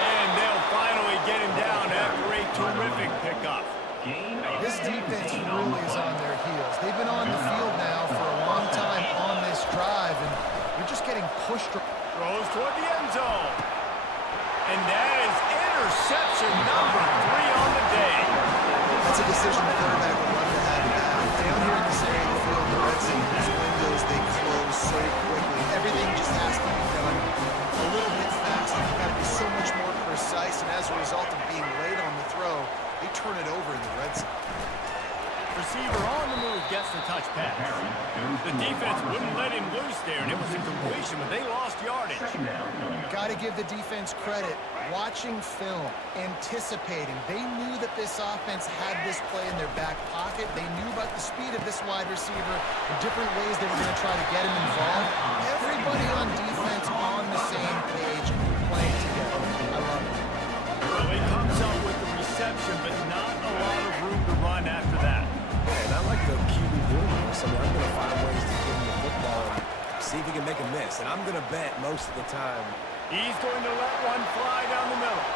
And they'll finally get him down after a terrific pickup. This defense really is on their heels. They've been on the field now for a long time on this drive, and they're just getting pushed. Throws toward the end zone. And that is interception number 3 on the day. That's a decision the quarterback would love to have now. Down here in this area of the field, the red zone, these windows, they close so quickly. Everything just has to be done a little bit faster. You've got to be so much more precise, and as a result of being late on the throw, they turn it over in the red zone. Receiver on the move gets the touch pass. The defense wouldn't let him loose there, and it was a completion, but they lost yardage. Got to give the defense credit. Watching film, anticipating. They knew that this offense had this play in their back pocket. They knew about the speed of this wide receiver, the different ways they were going to try to get him involved. Everybody on defense on the same page, playing together. I love it. Well, he comes up with the reception, but not a lot of room to run after that. Yeah, and I like the QB doing this. I mean, I'm going to find ways to give him the football and see if he can make a miss. And I'm going to bet most of the time he's going to let one fly down the middle.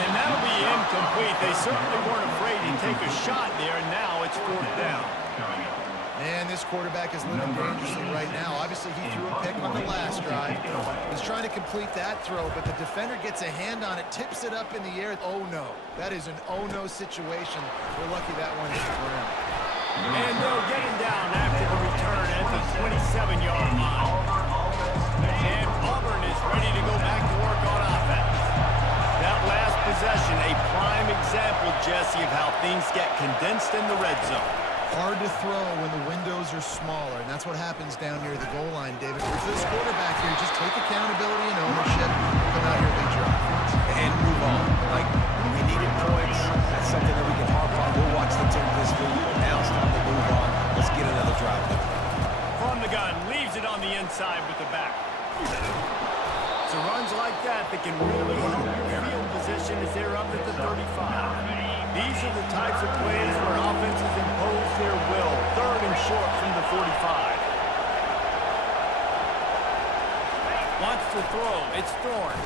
And that'll be incomplete. They certainly weren't afraid to take a shot there, and now it's 4th down. Man, this quarterback is living dangerously right now. Obviously, he threw a pick on the last drive. He's trying to complete that throw, but the defender gets a hand on it, tips it up in the air. Oh, no. That is an oh-no situation. We're lucky that one hit the ground. And they'll get him down after the return at the 27-yard line. And Auburn is ready to go back to work on offense. That last possession, a prime example, Jesse, of how things get condensed in the red zone. Hard to throw when the windows are smaller, and that's what happens down near the goal line, David. For this quarterback here, just take accountability and ownership, come out here and lead your offense. and move on. Like, we needed points. That's something that we can harp on. We'll watch the tape this week. Now it's time to move on. Let's get another drive. From the gun, leaves it on the inside with the back. So runs like that can really help your field position as they're up at the 35. These are the types of plays where offenses impose their will. 3rd and short from the 45. Wants to throw. It's Thorne.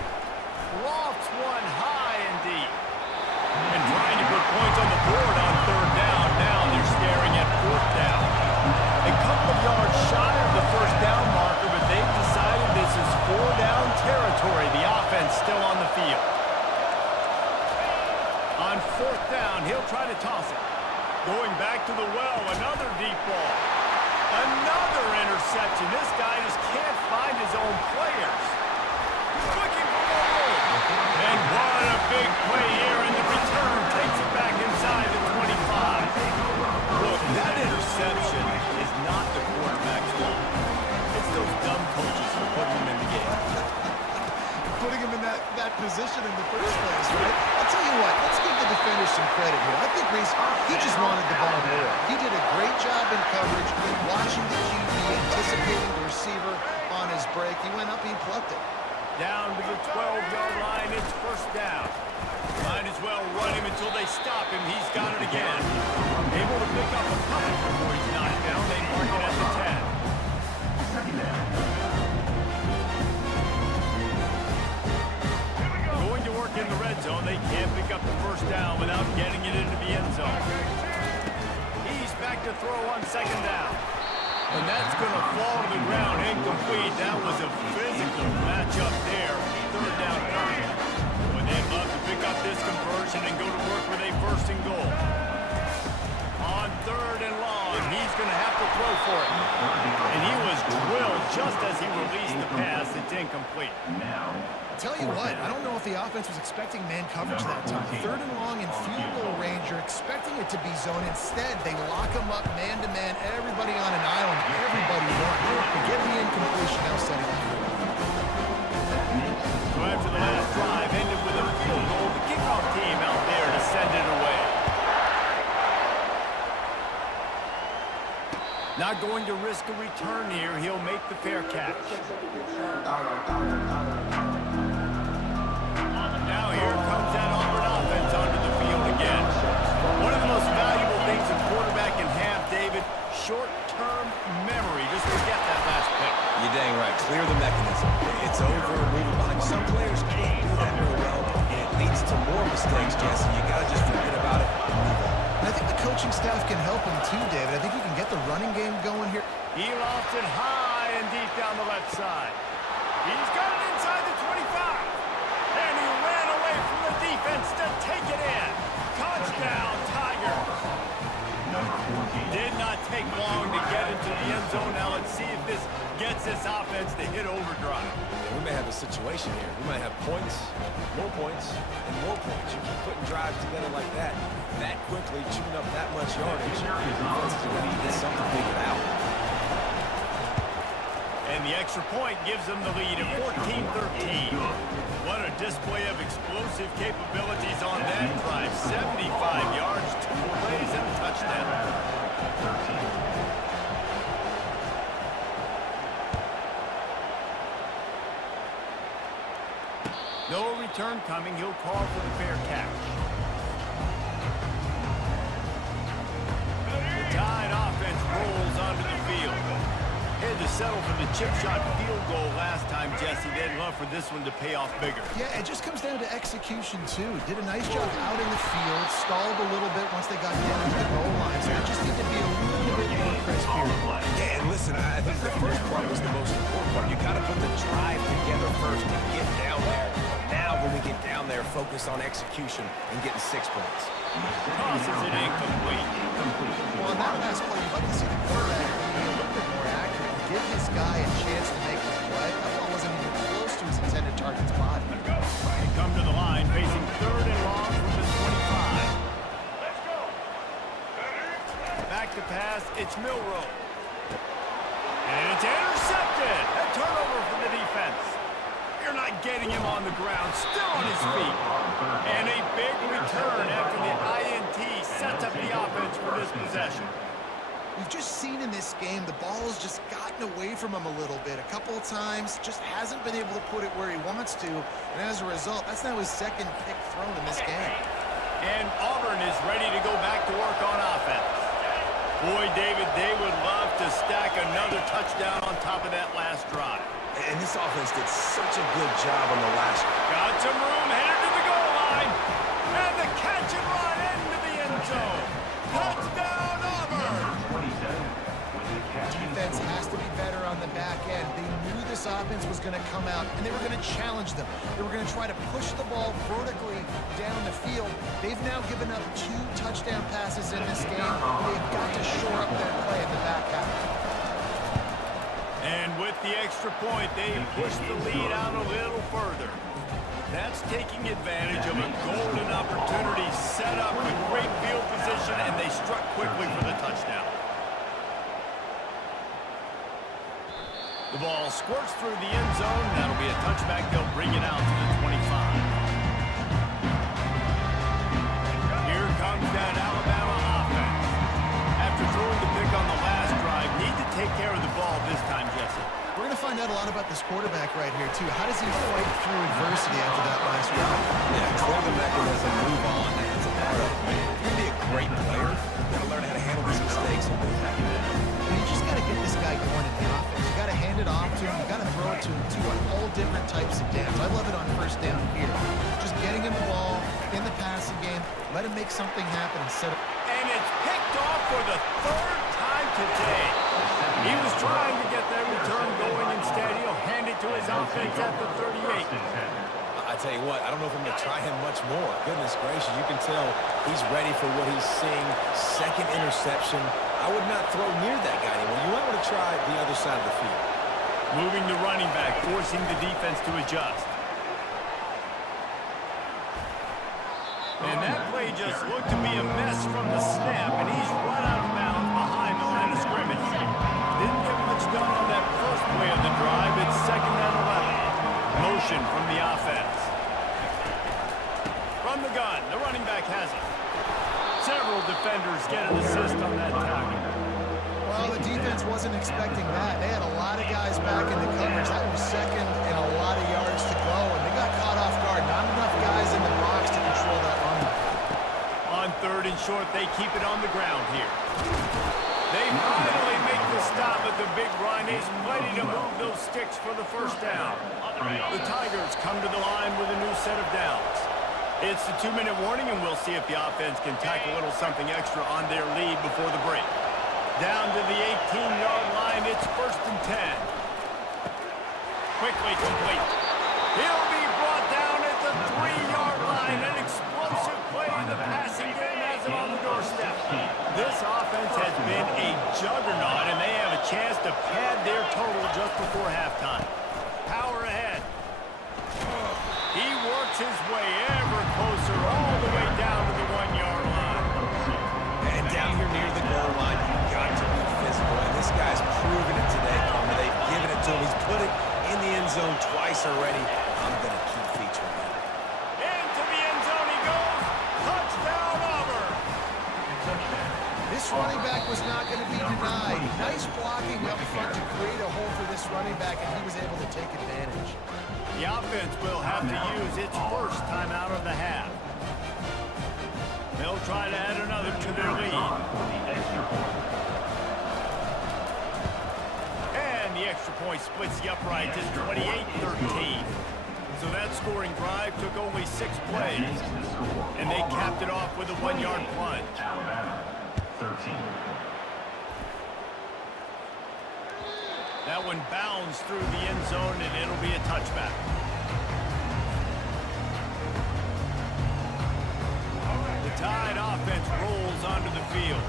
Lofts one high and deep. And trying to put points on the board on 3rd down. Now they're staring at 4th down. A couple of yards shy of the 1st down marker, but they've decided this is 4-down territory. The offense still on the field. On 4th down, he'll try to toss it. Going back to the well, another deep ball. Another interception. This guy just can't find his own players. Looking for the road. And what a big play here, and the return takes it back inside the 25. Look, that interception is not the quarterback's fault. It's those dumb coaches who are putting him in the game. Putting him in that position in the first place, right? I'll tell you what, let's give the defender some credit here. I think Reese, he just wanted the ball more. He did a great job in coverage, watching the QB, anticipating the receiver on his break. He went up, he plucked it. Down to the 12-yard line, it's 1st down. Might as well run him until they stop him. He's got it again. Able to pick up a couple before he's knocked down. They mark it at the 10. Going to work in the red zone. They can't pick up the 1st down without getting it into the end zone. He's back to throw on 2nd down. And that's going to fall to the ground incomplete. That was a physical matchup there. 3rd down target. pick up this conversion and go to work with a first and goal. On third and long, he's going to have to throw for it. And he was drilled just as he released the pass. It's incomplete. Now, Tell you what, I don't know if the offense was expecting man coverage that time. Third and long in field goal range, you're expecting it to be zone. Instead, they lock him up man-to-man, everybody on an island, everybody won. They get the incompletion, now setting up. So after the last drive ended with a field goal, the kickoff team out there to send it away. Not going to risk a return here. He'll make the fair catch. Now here comes that Auburn offense onto the field again. One of the most valuable things a quarterback can have, David, short-term memory. Just forget that last pick. You're dang right. Clear the mechanism. It's over, moving behind. Some players can't do that real well. It leads to more mistakes, Jesse. You got to just forget about it and move on. And I think the coaching staff can help him too, David. I think he can get the running game going here. He lofts it high and deep down the left side. He's got it inside the 25. And he ran away from the defense to take it in. Touchdown, Tigers. number 14. Did not take long to get into the end zone. Now let's see if this gets this offense to hit overdrive. Yeah, we may have a situation here. We might have points, and more points. You keep putting drives together like that quickly, chewing up that much yardage. Defense is going to get something figured out. And the extra point gives them the lead at 14-13. What a display of explosive capabilities on that drive. 75 yards, 2 plays, and a touchdown. 13. No return coming. He'll call for the fair catch. The Tide offense rolls onto the field. Had to settle for the chip shot field goal last time, Jesse. They'd love for this one to pay off bigger. Yeah, it just comes down to execution, too. Did a nice job out in the field, stalled a little bit once they got down to the goal line, so they just need to be a little bit more crisp here. Yeah, and listen, I think the first part was the most important part. You got to put the drive together first to get down there. Now, when we get down there, focus on execution and getting 6 points. Tosses it incomplete. Well, on that last play, you'd like to see the quarterback be a little bit more accurate. Give his guy a chance to make the play. That ball wasn't even close to his intended target's body. They come to the line, facing third and long from the 25. Let's go. Back to pass, it's Milrow. And it's intercepted. A turnover for the defense. You're not getting him on the ground, still on his feet. And a big return after the INT sets up the offense for this possession. We've just seen in this game the ball has just gotten away from him a little bit. A couple of times, just hasn't been able to put it where he wants to. And as a result, that's now his second pick thrown in this game. And Auburn is ready to go back to work on offense. Boy, David, they would love to stack another touchdown on top of that last drive. And this offense did such a good job on the last one. Got some room, headed to the goal line. And the catch and run into the end zone. Touchdown, Auburn! 27 with the catch. Defense has to be better on the back end. They knew this offense was going to come out, and they were going to challenge them. They were going to try to push the ball vertically down the field. They've now given up 2 touchdown passes in this game. They've got to shore up their play in the back half. And with the extra point, they push the lead out a little further. That's taking advantage of a golden opportunity set up with great field position, and they struck quickly for the touchdown. The ball squirts through the end zone. That'll be a touchback. They'll bring it out to the 25. Here comes that Alabama offense. After throwing the pick on the last drive, need to take care of the ball this time, Jesse. We're going to find out a lot about this quarterback right here, too. How does he fight through adversity after that last round? Yeah, clear the mechanism, move on. That's a part of it. If you're going to be a great player, you got to learn how to handle these mistakes and move on. You just got to get this guy going in the offense. You got to hand it off to him. You got to throw it to him, too, on all different types of downs. I love it on first down here. Just getting him the ball in the passing game, let him make something happen and set up. And it's picked off for the 3rd time today. He was trying to get that return going instead. He'll hand it to his offense at the 38. I tell you what, I don't know if I'm going to try him much more. Goodness gracious, you can tell he's ready for what he's seeing. Second interception. I would not throw near that guy anymore. You might want to try the other side of the field. Moving the running back, forcing the defense to adjust. And that play just looked to be a mess from the snap, and he's run out of bounds behind the line of scrimmage. Didn't get much done on that first play of the drive. It's 2nd and 11. Motion from the offense. From the gun, the running back has it. Several defenders get an assist on that tackle. Well, the defense wasn't expecting that. They had a lot of guys back in the coverage. That was 2nd and a lot of yards to go, and they got caught off guard. Not enough guys in the box to control that run. On 3rd and short, they keep it on the ground here. They finally make the stop at the big run. He's ready to move those sticks for the first down. The Tigers come to the line with a new set of downs. It's the 2-minute warning, and we'll see if the offense can tack a little something extra on their lead before the break. Down to the 18-yard line, it's 1st and 10. Quickly complete. He'll be brought down at the 3-yard line. An explosive play in the passing game has him on the doorstep. This offense has been a juggernaut, and they have a chance to pad their total just before halftime. Power ahead. He works his way ever closer all the way down to the 1-yard line. And down here near the goal line, you've got to be physical. And this guy's proven it today, Palmer. They've given it to him. He's put it in the end zone twice already. I'm going to keep featuring him. Into the end zone he goes. Touchdown, Auburn. This running back was not going to be denied. Nice blocking up front to create a hole for this running back, and he was able to take advantage. The offense will have to use its first timeout of the half. They'll try to add another to their lead. And the extra point splits the uprights. It's 28-13. So that scoring drive took only 6 plays. And they capped it off with a 1-yard plunge. Alabama, 13. That one bounds through the end zone, and it'll be a touchback. The Tide offense rolls onto the field.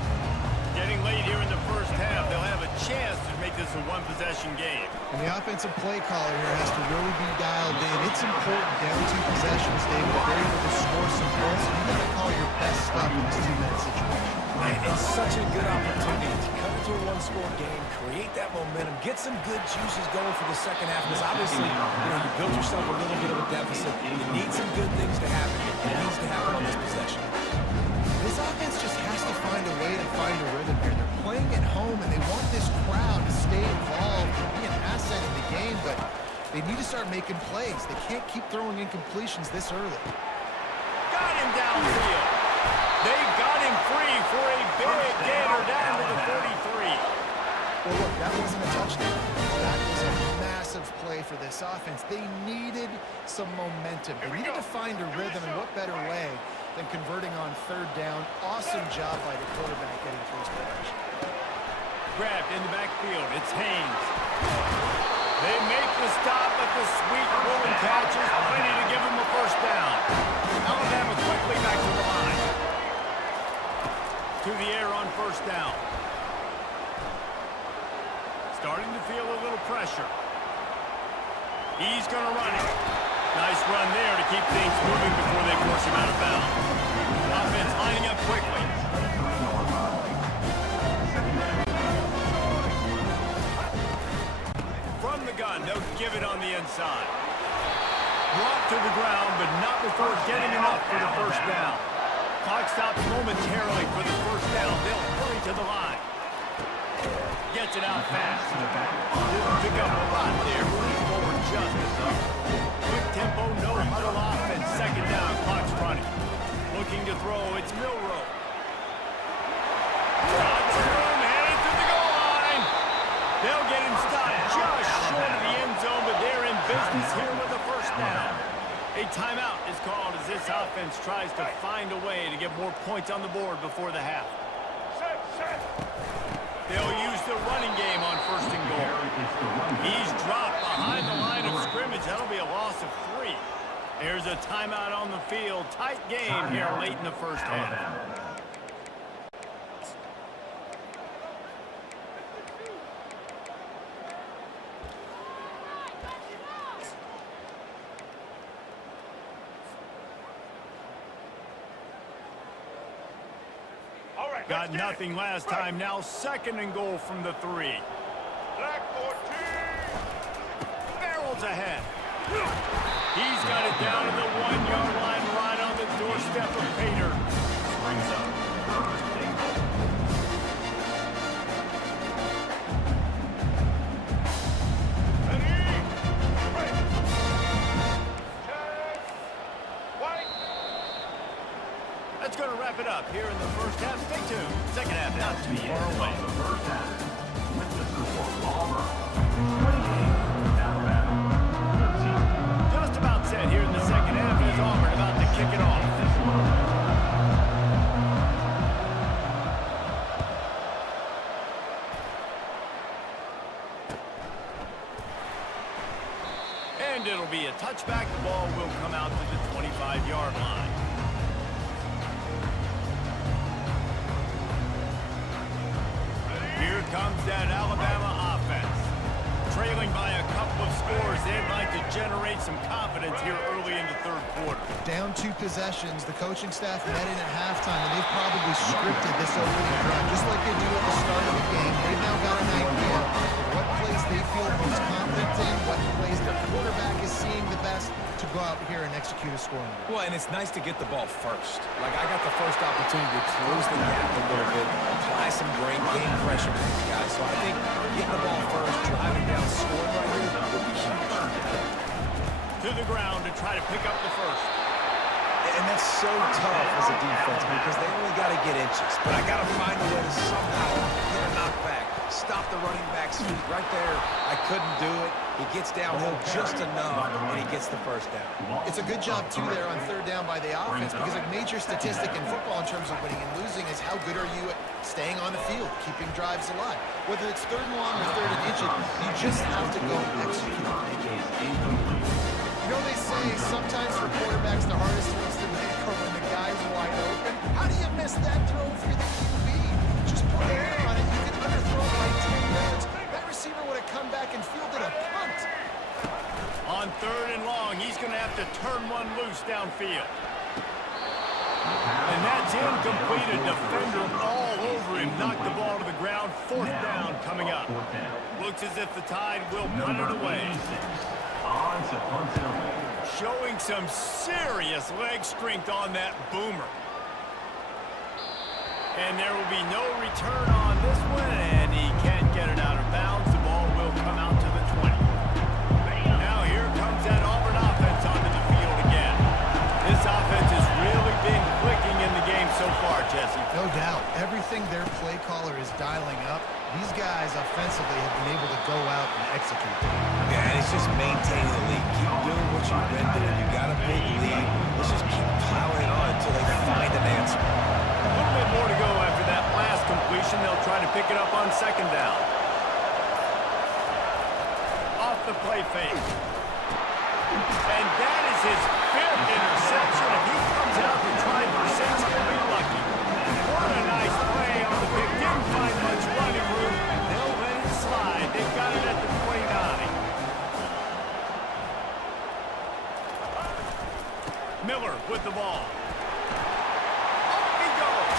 Getting late here in the first half, they'll have a chance to make this a one-possession game. And the offensive play caller here has to really be dialed in. It's important down 2 possessions, David, if they're able to score some points. You got to call your best stuff in this 2-minute situation. And it's such a good opportunity to cut into a 1-score game, create that momentum, get some good juices going for the second half. Because obviously, you built yourself a little bit of a deficit. You need some good things to happen, and it needs to happen on this possession. This offense just has to find a way to find a rhythm here. They're playing at home, and they want this crowd to stay involved and be an asset in the game, but they need to start making plays. They can't keep throwing incompletions this early. Got him downfield. They've got him free for a big gainer down to the 33. Well, look, that wasn't a touchdown. That was a massive play for this offense. They needed some momentum. They needed to find a rhythm, and what better way than converting on 3rd down. Awesome job by the quarterback getting through his progression. Grabbed in the backfield. It's Haynes. They make the stop, but the sweet rolling catch is plenty to give them a first down. Alabama quickly back to the line. To the air on 1st down. Starting to feel a little pressure. He's going to run it. Nice run there to keep things moving before they force him out of bounds. Offense lining up quickly. From the gun, they'll give it on the inside. Brought to the ground, but not before getting enough for the first down. Clock stops momentarily for the first down. They'll hurry to the line. Gets it out fast. Didn't pick up a lot there. Moving forward just enough. Quick tempo, no huddle offense. 2nd down, clock's running. Looking to throw, it's Milrow. Lots of room, headed to the goal line. They'll get him stopped just short of the end zone, but they're in business here with a first down. A timeout is called as this offense tries to find a way to get more points on the board before the half. They'll use the running game on 1st and goal. He's dropped behind the line of scrimmage. That'll be a loss of 3. Here's a timeout on the field. Tight game here late in the first half. All right, Got nothing last time. Now 2nd and goal from the 3. Black 14. Barrels ahead. He's got it down to the 1-yard line, right on the doorstep of Pater. Brings up 3rd and goal. Ready? Right. Check. White. That's going to wrap it up here in the first half. Stay tuned. Second half not too The far end away. of the first half. With the score, Auburn 28, Alabama 13. Just about set here in the second half as Auburn about to kick it off. And it'll be a touchback. The ball will come out to the 25-yard line. Here comes that Alabama offense. Trailing by a couple of scores, they'd like to generate some confidence here early in the 3rd quarter. Down 2 possessions, the coaching staff met in at halftime, and they've probably scripted this opening drive, just like they do at the start of the game. They've now got an idea of what plays they feel most confident in, what plays their quarterback is seeing the best to go out here and execute a scoring drive. Well, and it's nice to get the ball first. Like, I got the first opportunity to close the gap a little bit, apply some great game pressure to these guys. So I think getting the ball first, driving down, scoring right here would be huge. To the ground to try to pick up the first. And that's so tough as a defense because they only got to get inches. But I got to find a way to somehow get a knockback, stop the running back's feet. Right there, I couldn't do it. He gets downhill just enough, and he gets the first down. It's a good job, too, there on 3rd down by the offense, because a major statistic in football in terms of winning and losing is how good are you at staying on the field, keeping drives alive. Whether it's 3rd and long or 3rd and inches, you just have to go execute. You know, they say sometimes for quarterbacks the hardest throws to make are when the guy's wide open. How do you miss that throw if you're the QB? Just put a hair on it. You could underthrow it by 10 yards. That receiver would have come back and fielded a punt. On 3rd and long, he's going to have to turn one loose downfield. And that's incomplete. A defender all over him. Knocked the ball to the ground. 4th down coming up. Looks as if the Tide will punt it away. On to punt it away. Showing some serious leg strength on that boomer. And there will be no return on this one, and he can't get it out of bounds. The ball will come out to the 20. Now here comes that Auburn offense onto the field again. This offense has really been clicking in the game so far, Jesse. No doubt. Everything their play caller is dialing up, these guys offensively have been able to go out and execute. Yeah, and it's just maintaining the lead. Keep doing what you've been doing. You got a big lead. Let's just keep plowing on until they find an answer. A little bit more to go after that last completion. They'll try to pick it up on 2nd down. Off the play fake. And that is his 5th interception. If he comes out to try for 6, he'll be lucky. What a nice play on the pick. Didn't find much running room. They'll let it slide. They've got it at the 29. Miller with the ball. Up he goes.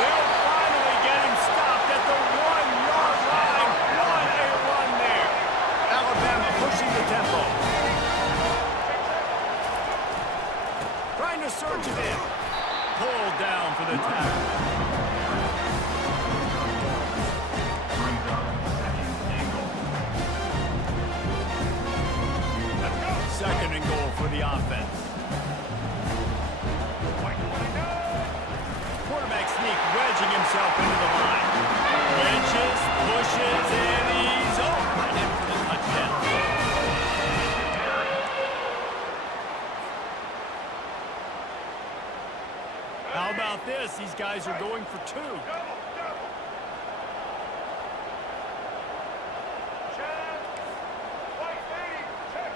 They'll finally get him stopped at the 1-yard line. What a run there. Alabama pushing the tempo. Trying to surge it in. Pulled down for the tackle. Brings up 2nd and goal. 2nd and goal for the offense. Quarterback sneak wedging himself into the line. Wedges, pushes, and he's over and in for the touchdown. How about this? These guys are going for 2. Double. Check. White 80. Check.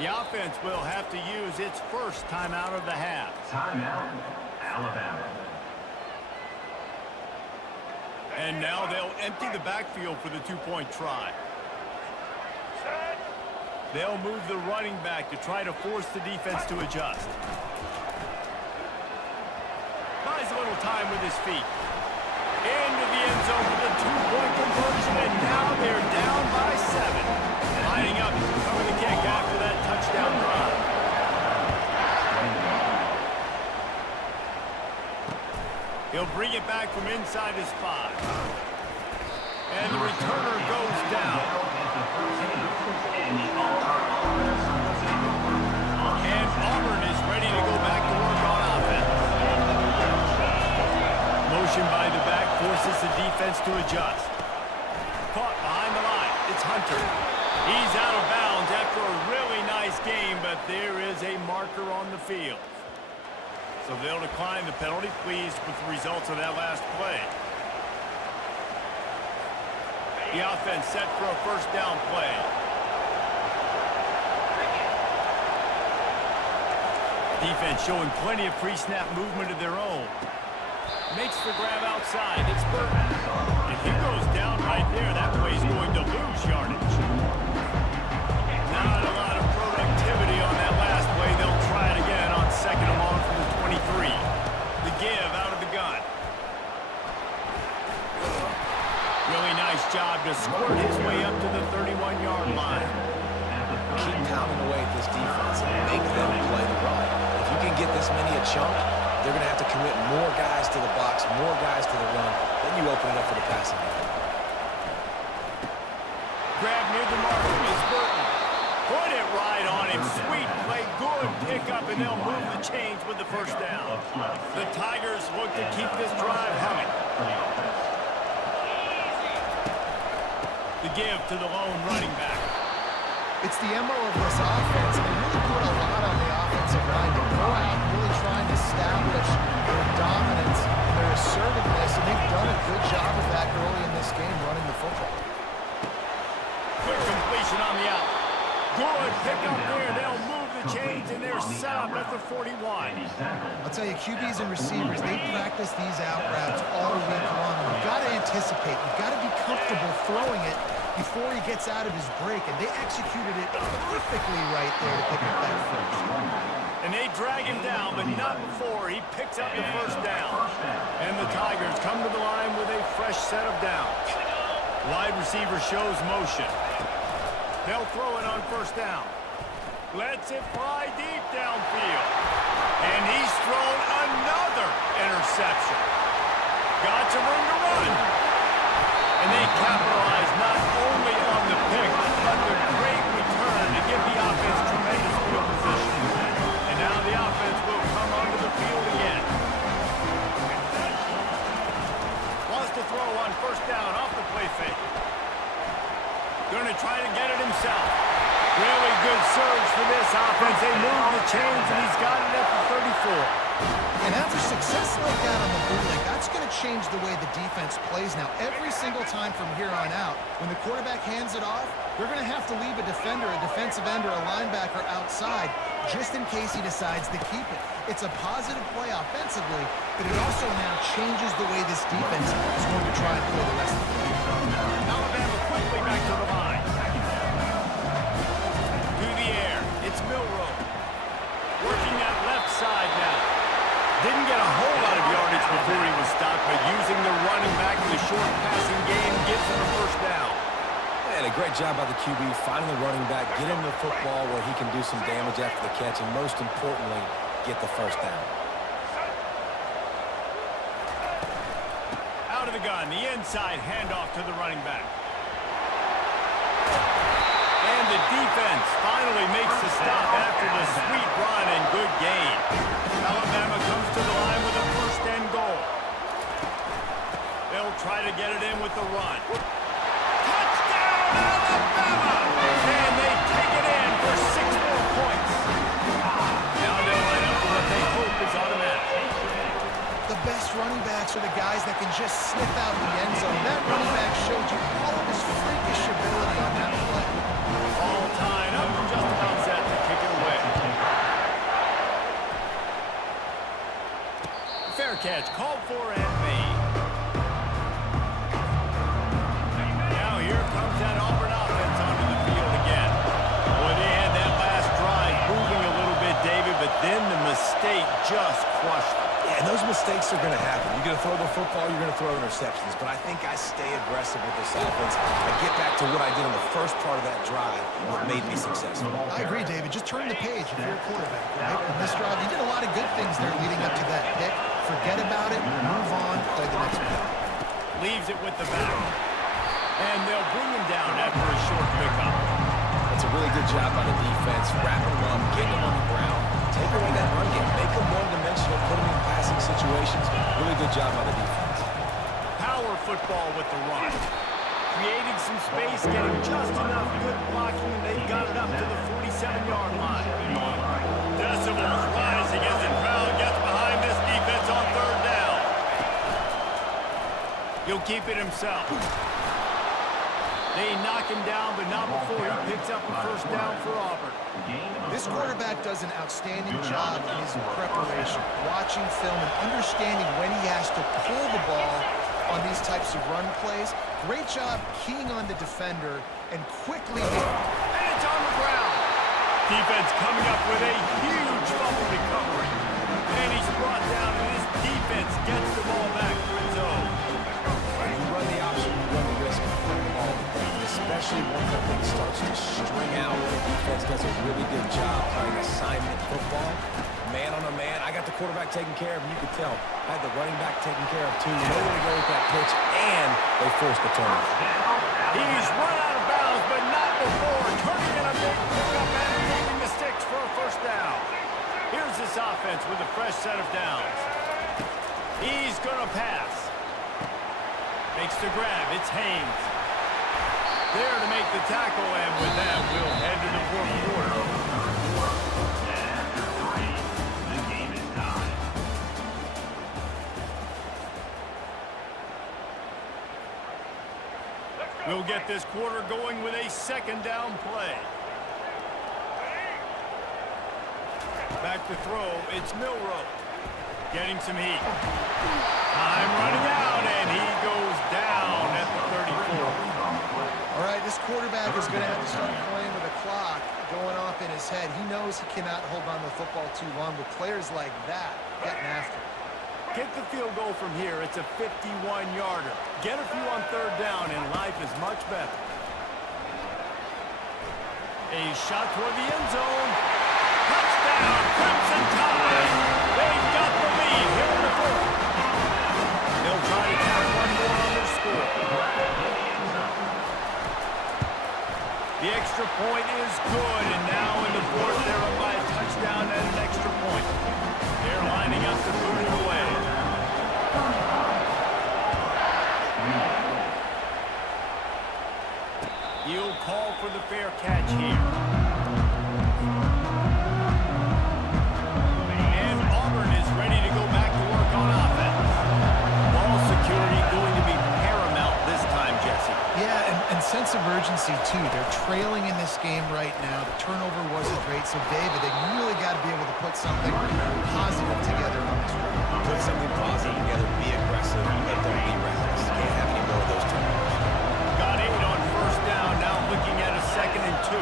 The offense will have to use its first timeout of the half. Timeout, Alabama. And now they'll empty the backfield for the two-point try. Set. They'll move the running back to try to force the defense to adjust. Buys a little time with his feet. Into the end zone for the two-point conversion, and now they're down by 7. Lining up to cover the kick after that touchdown drive. He'll bring it back from inside his 5. And the returner goes down. And Auburn is ready to go back to work on offense. Motion by the back forces the defense to adjust. Caught behind the line. It's Hunter. He's out of bounds after a really nice game, but there is a marker on the field. So they'll decline the penalty, pleased with the results of that last play. The offense set for a first down play. Defense showing plenty of pre-snap movement of their own. Makes the grab outside. It's Burton. If he goes down right there, that play's going to lose yardage. Not a lot of productivity on that last play. They'll try it again on second and long from the 23. The give out of the gun. Really nice job to squirt his way up to the 31-yard line. Keep pounding away at this defense and make them play the run. If you can get this many a chunk, they're going to have to commit more guys to the box, more guys to the run. Then you open it up for the passing game. Grab near the marker is Burton. Put it right on him. Sweet play. Good pickup, and they'll move the chains with the first down. The Tigers look to keep this drive humming. The give to the lone running back. It's the MO of this offense. They really put a lot on the offensive line to go out, really trying to establish their dominance, their assertiveness, and they've done a good job of that early in this game running the football. Quick completion on the out. Good pick up there. They'll move the chains, and they're set up at the 41. I'll tell you, QBs and receivers, they practice these out routes all week long. You've got to anticipate. You've got to be comfortable throwing it before he gets out of his break, and they executed it perfectly right there to pick up that first. And they drag him down, but not before he picks up the first down. And the Tigers come to the line with a fresh set of downs. Wide receiver shows motion. They'll throw it on first down. Lets it fly deep downfield. And he's thrown another interception. Got some room to run. And they capitalize not only on the pick, but the great return to give the offense tremendous field position. And now the offense will come onto the field again. Wants to throw on first down off the play fake. Going to try to get it himself. Really good surge for this offense. They move the chains, and he's got it at the 34. And after success like that on the bootleg, that's going to change the way the defense plays now. Every single time from here on out, when the quarterback hands it off, they're going to have to leave a defender, a defensive end, or a linebacker outside just in case he decides to keep it. It's a positive play offensively, but it also now changes the way this defense is going to try and play the rest of the game. Alabama quickly back to the line. To the air. It's Milroe. Working that left side now. Didn't get a whole lot of yardage before he was stopped, but using the running back in the short passing game gives him a first down. And a great job by the QB finding the running back, get him the football where he can do some damage after the catch, and most importantly, get the first down. Out of the gun, the inside handoff to the running back. And the defense finally makes the stop after the sweet run and good gain. Alabama comes to the line with a first and goal. They'll try to get it in with the run. Touchdown, Alabama! And they take it in for 6 more points. Now they'll line up for what they hope is automatic. The best running backs are the guys that can just slip out the end zone. That running back showed you all of his freakish ability on that play. All tied up, just about set to kick Fair catch, called for and made. Now here comes that Auburn offense onto the field again. Boy, they had that last drive moving a little bit, David, but then the mistake just crushed them. Yeah, and those mistakes are going to happen. You're going to throw the football, you're going to throw interceptions. But I think I stay aggressive with this offense. I get back to what I did in the first part of that drive that made me successful. I agree, David. Just turn the page if you're a quarterback, right? In this drive, you did a lot of good things there leading up to that pick. Forget about it, move on, play the next play. Leaves it with the back. And they'll bring him down after a short pickup. That's a really good job by the defense, wrapping them up, getting them on the ground. Take away that run game, make them one-dimensional, put them in passing situations. Really good job by the defense. Power football with the run. Creating some space, getting just enough good blocking, and they've got it up to the 47-yard line. Decibels rising as the crowd gets behind this defense on third down. He'll keep it himself. They knock him down, but not before he picks up a first down for Auburn. This quarterback does an outstanding job in his preparation, watching film and understanding when he has to pull the ball on these types of run plays. Great job keying on the defender and quickly hitting. And it's on the ground. Defense coming up with a huge fumble recovery. And he's brought down, and his defense gets the ball back for his own. When you run the option, you run the risk of putting the ball in the ground, especially when the thing starts to string out. The defense does a really good job playing assignment football. Man on a man. I got the quarterback taken care of, and you could tell. I had the running back taken care of, too. Nowhere to go with that pitch, and they forced the turnover. He's run out of bounds, but not before. Turning in a big pickup and moving the sticks for a first down. Here's this offense with a fresh set of downs. He's going to pass. Makes the grab. It's Haynes. There to make the tackle, and with that, we'll head to the fourth quarter. We'll get this quarter going with a second down play. Back to throw, it's Milroe. Getting some heat. Time running out, and he goes down at the 34. All right, this quarterback is going to have to start playing with a clock going off in his head. He knows he cannot hold on to the football too long, but players like that getting after it. Kick the field goal from here. It's a 51-yarder. Get a few on third down, and life is much better. A shot toward the end zone. Touchdown, Crimson Tide. They've got the lead here in the fourth. They'll try to tack one more on their score. The extra point is good, and now in the fourth, they're up by a touchdown and an extra point. They're lining up to boot it away. He'll call for the fair catch here. And Auburn is ready to go back to work on offense. Ball security going to be paramount this time, Jesse. Yeah, and sense of urgency, too. They're trailing in this game right now. The turnover wasn't great, so, David, they really got to be able to put something positive together on this run. Put something positive together, be aggressive, but don't be reckless. Can't have any more of those turnovers. Got 8 on first down, now looking at a 2nd and 2.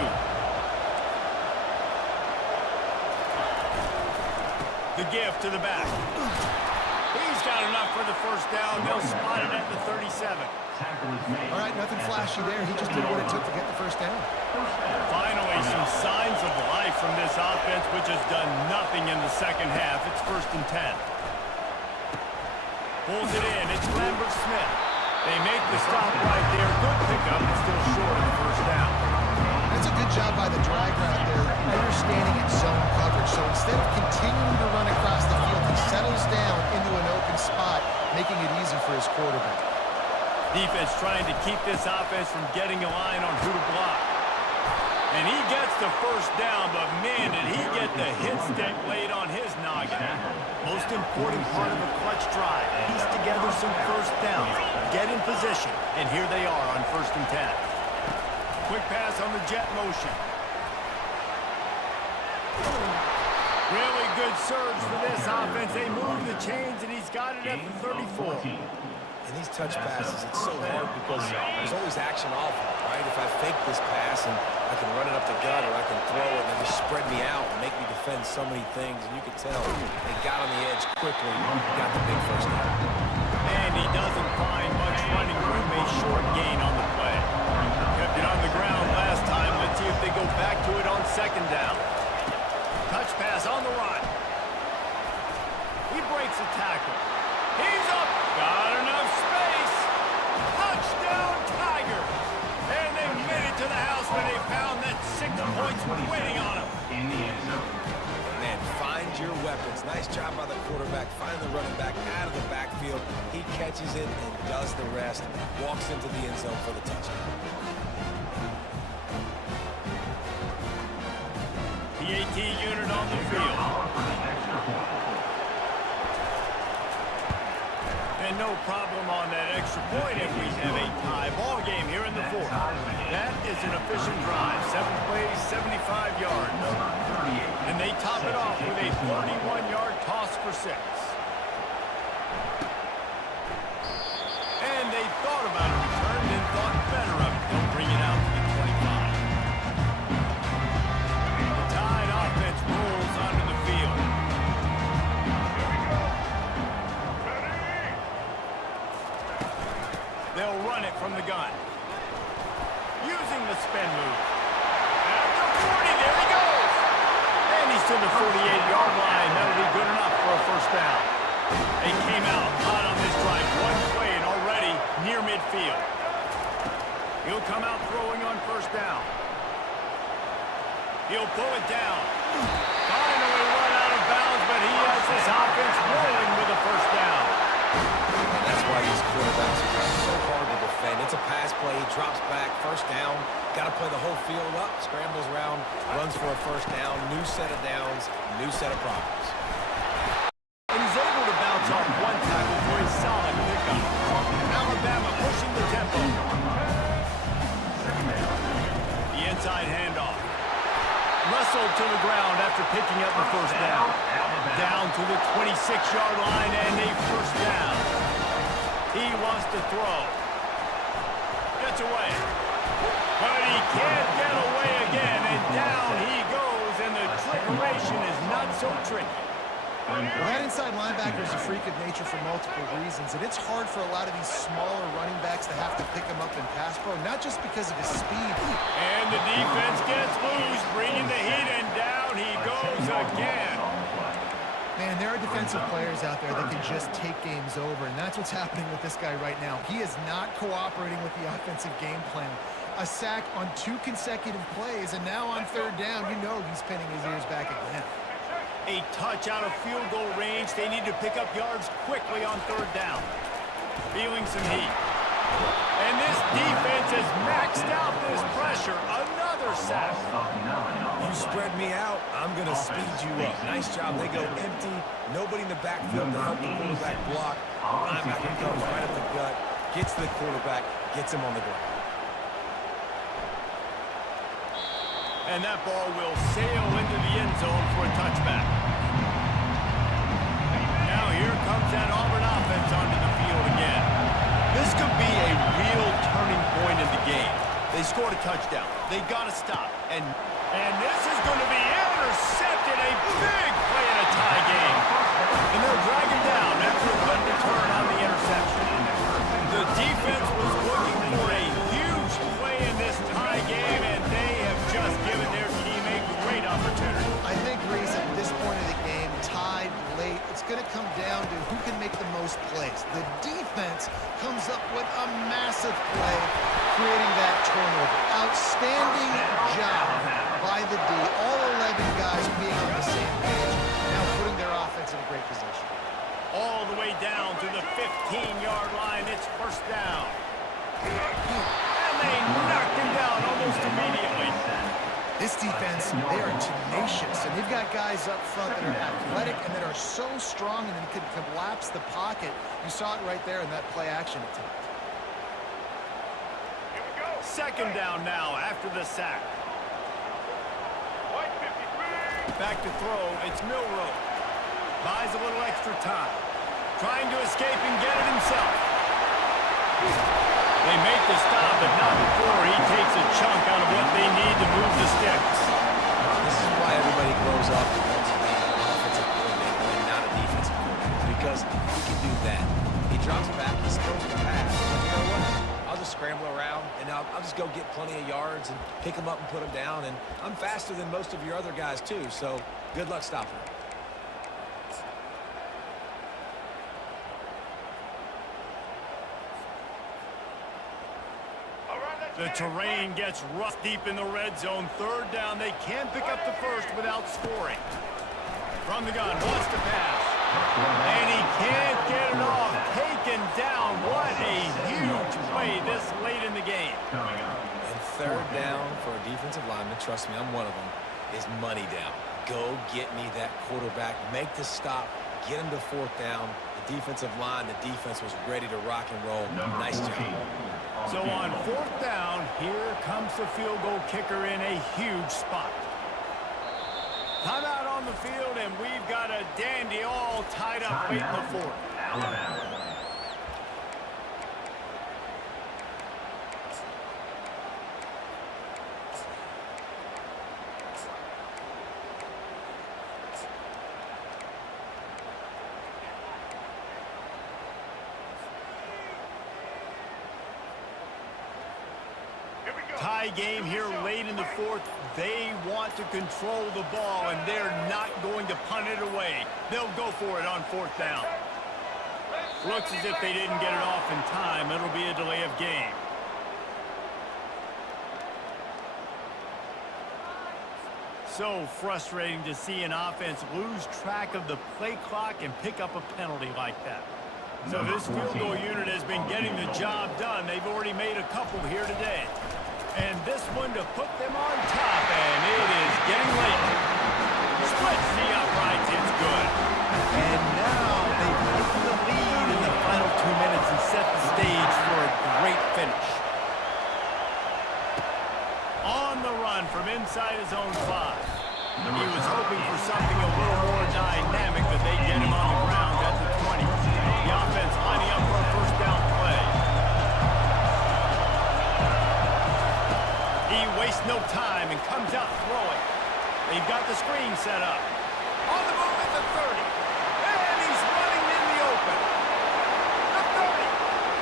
The give to the back. He's got enough for the first down. They'll spot it at the 37. All right, nothing flashy there. He just did what it took to get the first down. Finally, some signs of life from this offense, which has done nothing in the second half. It's 1st and 10. Pulls it in. It's Lambert-Smith. They make the stop right there. Good pickup, but still short of the first down. That's a good job by the drag route there, understanding its zone coverage. So instead of continuing to run across the field, he settles down into an open spot, making it easy for his quarterback. Defense trying to keep this offense from getting a line on who to block. And he gets the first down, but man, did he get the hit stick laid on his noggin. Most important part of a clutch drive. Piece together some first downs, get in position, and here they are on 1st and 10. Quick pass on the jet motion. Really good surge for this offense. They move the chains, and he's got it at the 34. And these touch passes, it's so hard because there's always action off of it, right? If I fake this pass and I can run it up the gut or I can throw it and just spread me out and make me defend so many things. And you can tell they got on the edge quickly, got the big first down. And he doesn't find much running room, a short gain on the play. Kept it on the ground last time. Let's see if they go back to it on second down. Touch pass on the run. He breaks a tackle. He's up. Got enough space. Touchdown, Tiger. And they made it to the house when they found that 6 points waiting on him. In the end zone. Man, find your weapons. Nice job by the quarterback. Find the running back out of the backfield. He catches it and does the rest. Walks into the end zone for the touchdown. PAT unit on the field. And no problem on that extra point if we have a tie ball game here in the fourth. That is an efficient drive. 7 plays, 75 yards. And they top it off with a 31-yard toss for 6. And they thought about a return and thought better of it. They'll bring it out to the 25. The Tide offense rolls onto the field. They'll run it from the gun. Using the spin move. At the 40, there he goes! And he's to the 48-yard line. That'll be good enough for a first down. They came out hot on this drive. One play and already near midfield. He'll come out throwing on first down. He'll pull it down. Finally run out of bounds, but he has this offense rolling with a first down. And that's why these quarterbacks are just so hard to defend. It's a pass play, drops back, first down. Got to play the whole field up, scrambles around, runs for a first down, new set of downs, new set of problems. And he's able to bounce off one tackle for a solid pickup. Alabama pushing the tempo. The inside handoff. Wrestled to the ground after picking up the first down. Down to the 26-yard line and a first down. He wants to throw. Gets away. But he can't get away again, and down he goes, and the trickeration is not so tricky. Well, that inside linebacker is a freak of nature for multiple reasons, and it's hard for a lot of these smaller running backs to have to pick him up in pass pro, not just because of his speed. And the defense gets loose, bringing the heat, and down he goes again. Man, there are defensive players out there that can just take games over, and that's what's happening with this guy right now. He is not cooperating with the offensive game plan. A sack on 2 consecutive plays, and now on third down, you know he's pinning his ears back again. A touch out of field goal range. They need to pick up yards quickly on third down. Feeling some heat. And this defense has maxed out this pressure. Another sack. You spread me out, I'm going to speed you up. Nice job. They go empty. Nobody in the backfield to help the quarterback block. Linebacker comes right at the gut, gets to the quarterback, gets him on the ground. And that ball will sail into the end zone for a touchback. Now here comes that Auburn offense onto the field again. This could be a real turning point in the game. They scored a touchdown. They got to stop. And this is going to be intercepted. A big play in a tie game. And they'll drag him down after a good return on the interception. The defense was looking for a huge play in this tie game, and they have just given their team a great opportunity. I think, Reese, at this point of the game, tied late, it's going to come down to who can make the most plays. The defense comes up with a massive play, creating that turnover. Outstanding job by the D. All 11 guys being on the same page, now putting their offense in a great position. All the way down to the 15-yard line. It's first down. And they knocked him down almost immediately. This defense, they are tenacious, and they've got guys up front that are athletic and that are so strong and can collapse the pocket. You saw it right there in that play-action attempt. Here we go. Second down now after the sack. White 53. back to throw. It's Milrow. Buys a little extra time. Trying to escape and get it himself. They make the stop, but not before he takes a chunk out of what they need to move the sticks. This is why everybody grows up and wants to be an offensive coordinator and not a defensive coordinator, because he can do that. He drops back, he's supposed to pass. You know what? I'll just scramble around, and I'll just go get plenty of yards and pick them up and put them down. And I'm faster than most of your other guys, too, so good luck stopping him. The terrain gets rough deep in the red zone. Third down. They can't pick up the first without scoring. From the gun, wants to pass. And he can't get it off. Taken down. What a huge play this late in the game. And third down for a defensive lineman, trust me, I'm one of them, is money down. Go get me that quarterback. Make the stop. Get him to fourth down. The defensive line, the defense was ready to rock and roll. Nice job. So on fourth down, here comes the field goal kicker in a huge spot. Timeout on the field, and we've got a dandy all tied up late in the fourth. Alabama. Tie game here late in the fourth. They want to control the ball, and they're not going to punt it away. They'll go for it on fourth down. Looks as if they didn't get it off in time. It'll be a delay of game. So frustrating to see an offense lose track of the play clock and pick up a penalty like that. So this field goal unit has been getting the job done. They've already made a couple here today. And this one to put them on top, and it is getting late. Splits the uprights, it's good. And now they've taken the lead in the final 2 minutes and set the stage for a great finish. On the run from inside his own 5. He was hoping for something a little more dynamic, but they get him on the ground at the 20. The offense lining up for a first down play. He wastes no time and comes out throwing. They've got the screen set up. On the move at the 30. And he's running in the open. The 30.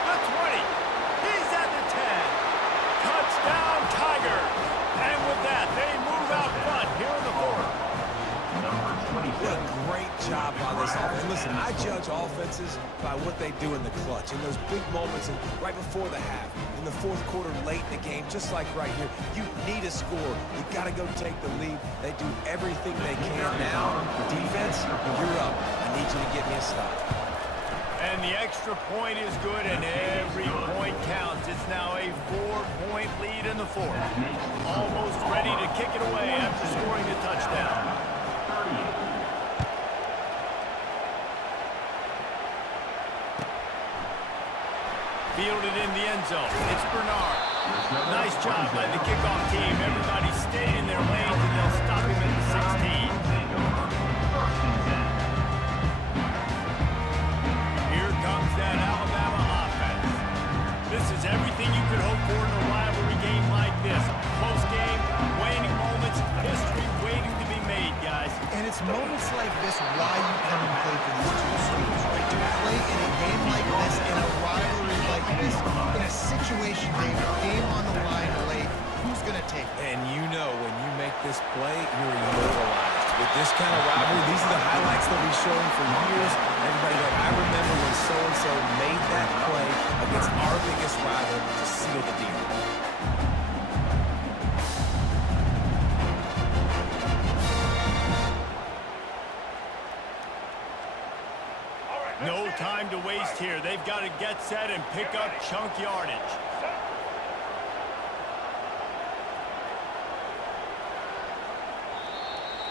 The 20. He's at the 10. Touchdown, Tigers. And with that, they move out front here in the fourth. What a great job by this offense. Listen, I judge offenses by what they do in the clutch, in those big moments and right before the half, in the fourth quarter, late in the game, just like right here. You need a score. You got to go take the lead. They do everything they can now. Defense, you're up. I need you to get me a stop. And the extra point is good, and every point counts. It's now a 4-point lead in the fourth. Almost ready to kick it away after scoring a touchdown. Fielded in the end zone. It's Bernard. Nice job by the kickoff team. Everybody stayed in their lanes, and they'll stop him at the 16. Here comes that Alabama offense. This is everything you could hope for in a rivalry game like this. Close game, waning moments, history waiting to be made, guys. And it's moments like this why you come and play for these two schools, right? To play in a game like this, in a rivalry like this, in a situation, Dave, game on the line late, who's going to take it? And you know when you make this play, you're immortalized. With this kind of rivalry, these are the highlights that we've shown for years. Everybody like, I remember when so-and-so made that play against our biggest rival to seal the deal. No time to waste here. They've got to get set and pick up chunk yardage.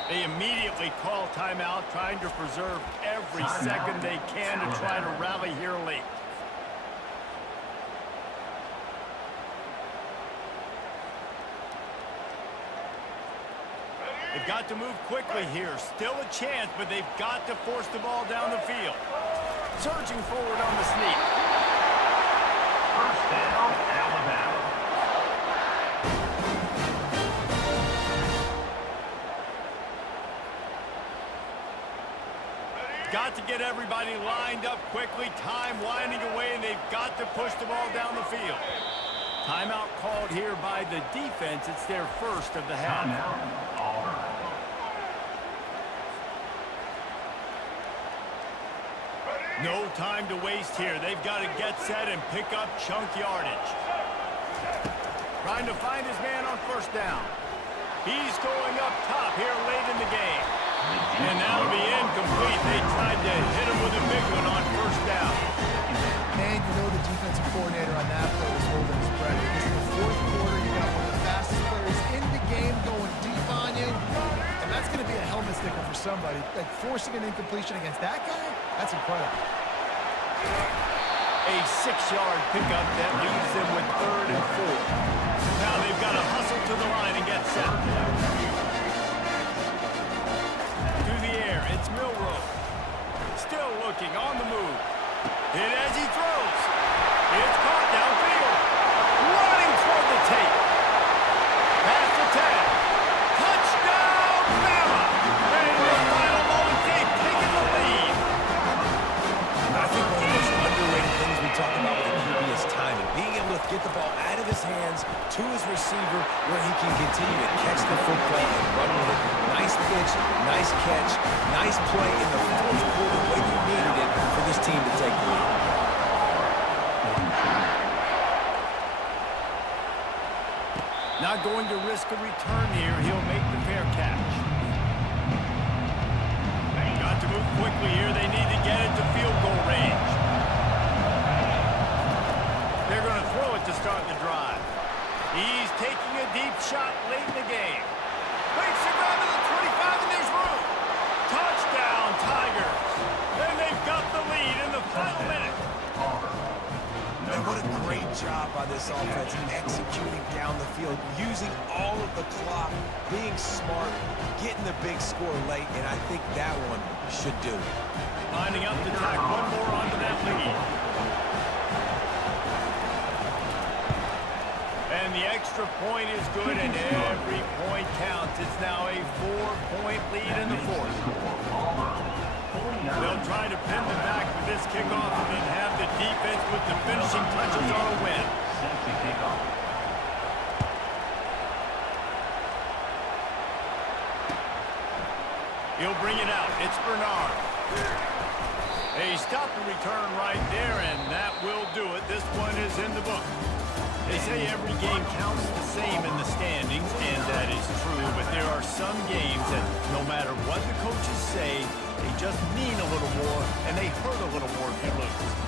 They immediately call timeout, trying to preserve every second they can to try to rally here late. They've got to move quickly here. Still a chance, but they've got to force the ball down the field. Surging forward on the sneak. First down, Alabama. Got to get everybody lined up quickly. Time winding away, and they've got to push the ball down the field. Timeout called here by the defense. It's their first of the half. Timeout, Auburn. No time to waste here. They've got to get set and pick up chunk yardage. Trying to find his man on first down. He's going up top here late in the game. And that'll be incomplete. They tried to hit him with a big one on first down. And you know the defensive coordinator on that play was holding his breath. Because in the fourth quarter, you got one of the fastest players in the game going deep on you. And that's going to be a helmet sticker for somebody. Like forcing an incompletion against that guy, that's incredible. A 6-yard pickup that leaves them with 3rd and 4. Now they've got to hustle to the line and get set. Through the air, it's Milroe. Still looking on the move. Hit as he throws. It's caught downfield. Running toward the tape. Pass to 10. Touchdown, Bama! And in the final moments, they've taken the lead. I think one of the most underrated things we talk about with the QB is timing. Being able to get the ball out of his hands to his receiver where he can continue to catch the football and run with it. Nice pitch, nice catch, nice play in the fourth quarter when you needed it for this team to take the lead. Not going to risk a return here. He'll make the fair catch. Got to move quickly here. They need to get it to field goal range. They're going to throw it to start the drive. He's taking a deep shot late in the game. Waits to go to the 25, and there's room. Touchdown, Tigers. And they've got the lead in the final minute. And what a great job by this offense executing down the field, using all of the clock, being smart, getting the big score late, and I think that one should do it. Lining up to tack one more onto that lead. And the extra point is good, and every point counts. It's now a 4-point lead in the fourth. They'll try to pin them back with this kickoff and then have the defense with the finishing touches on a win. He'll bring it out. It's Bernard. A stop and return right there, and that will do it. This one is in the book. They say every game counts the same in the standings, and that is true, but there are some games that no matter what the coaches say, they just mean a little more, and they hurt a little more if you lose.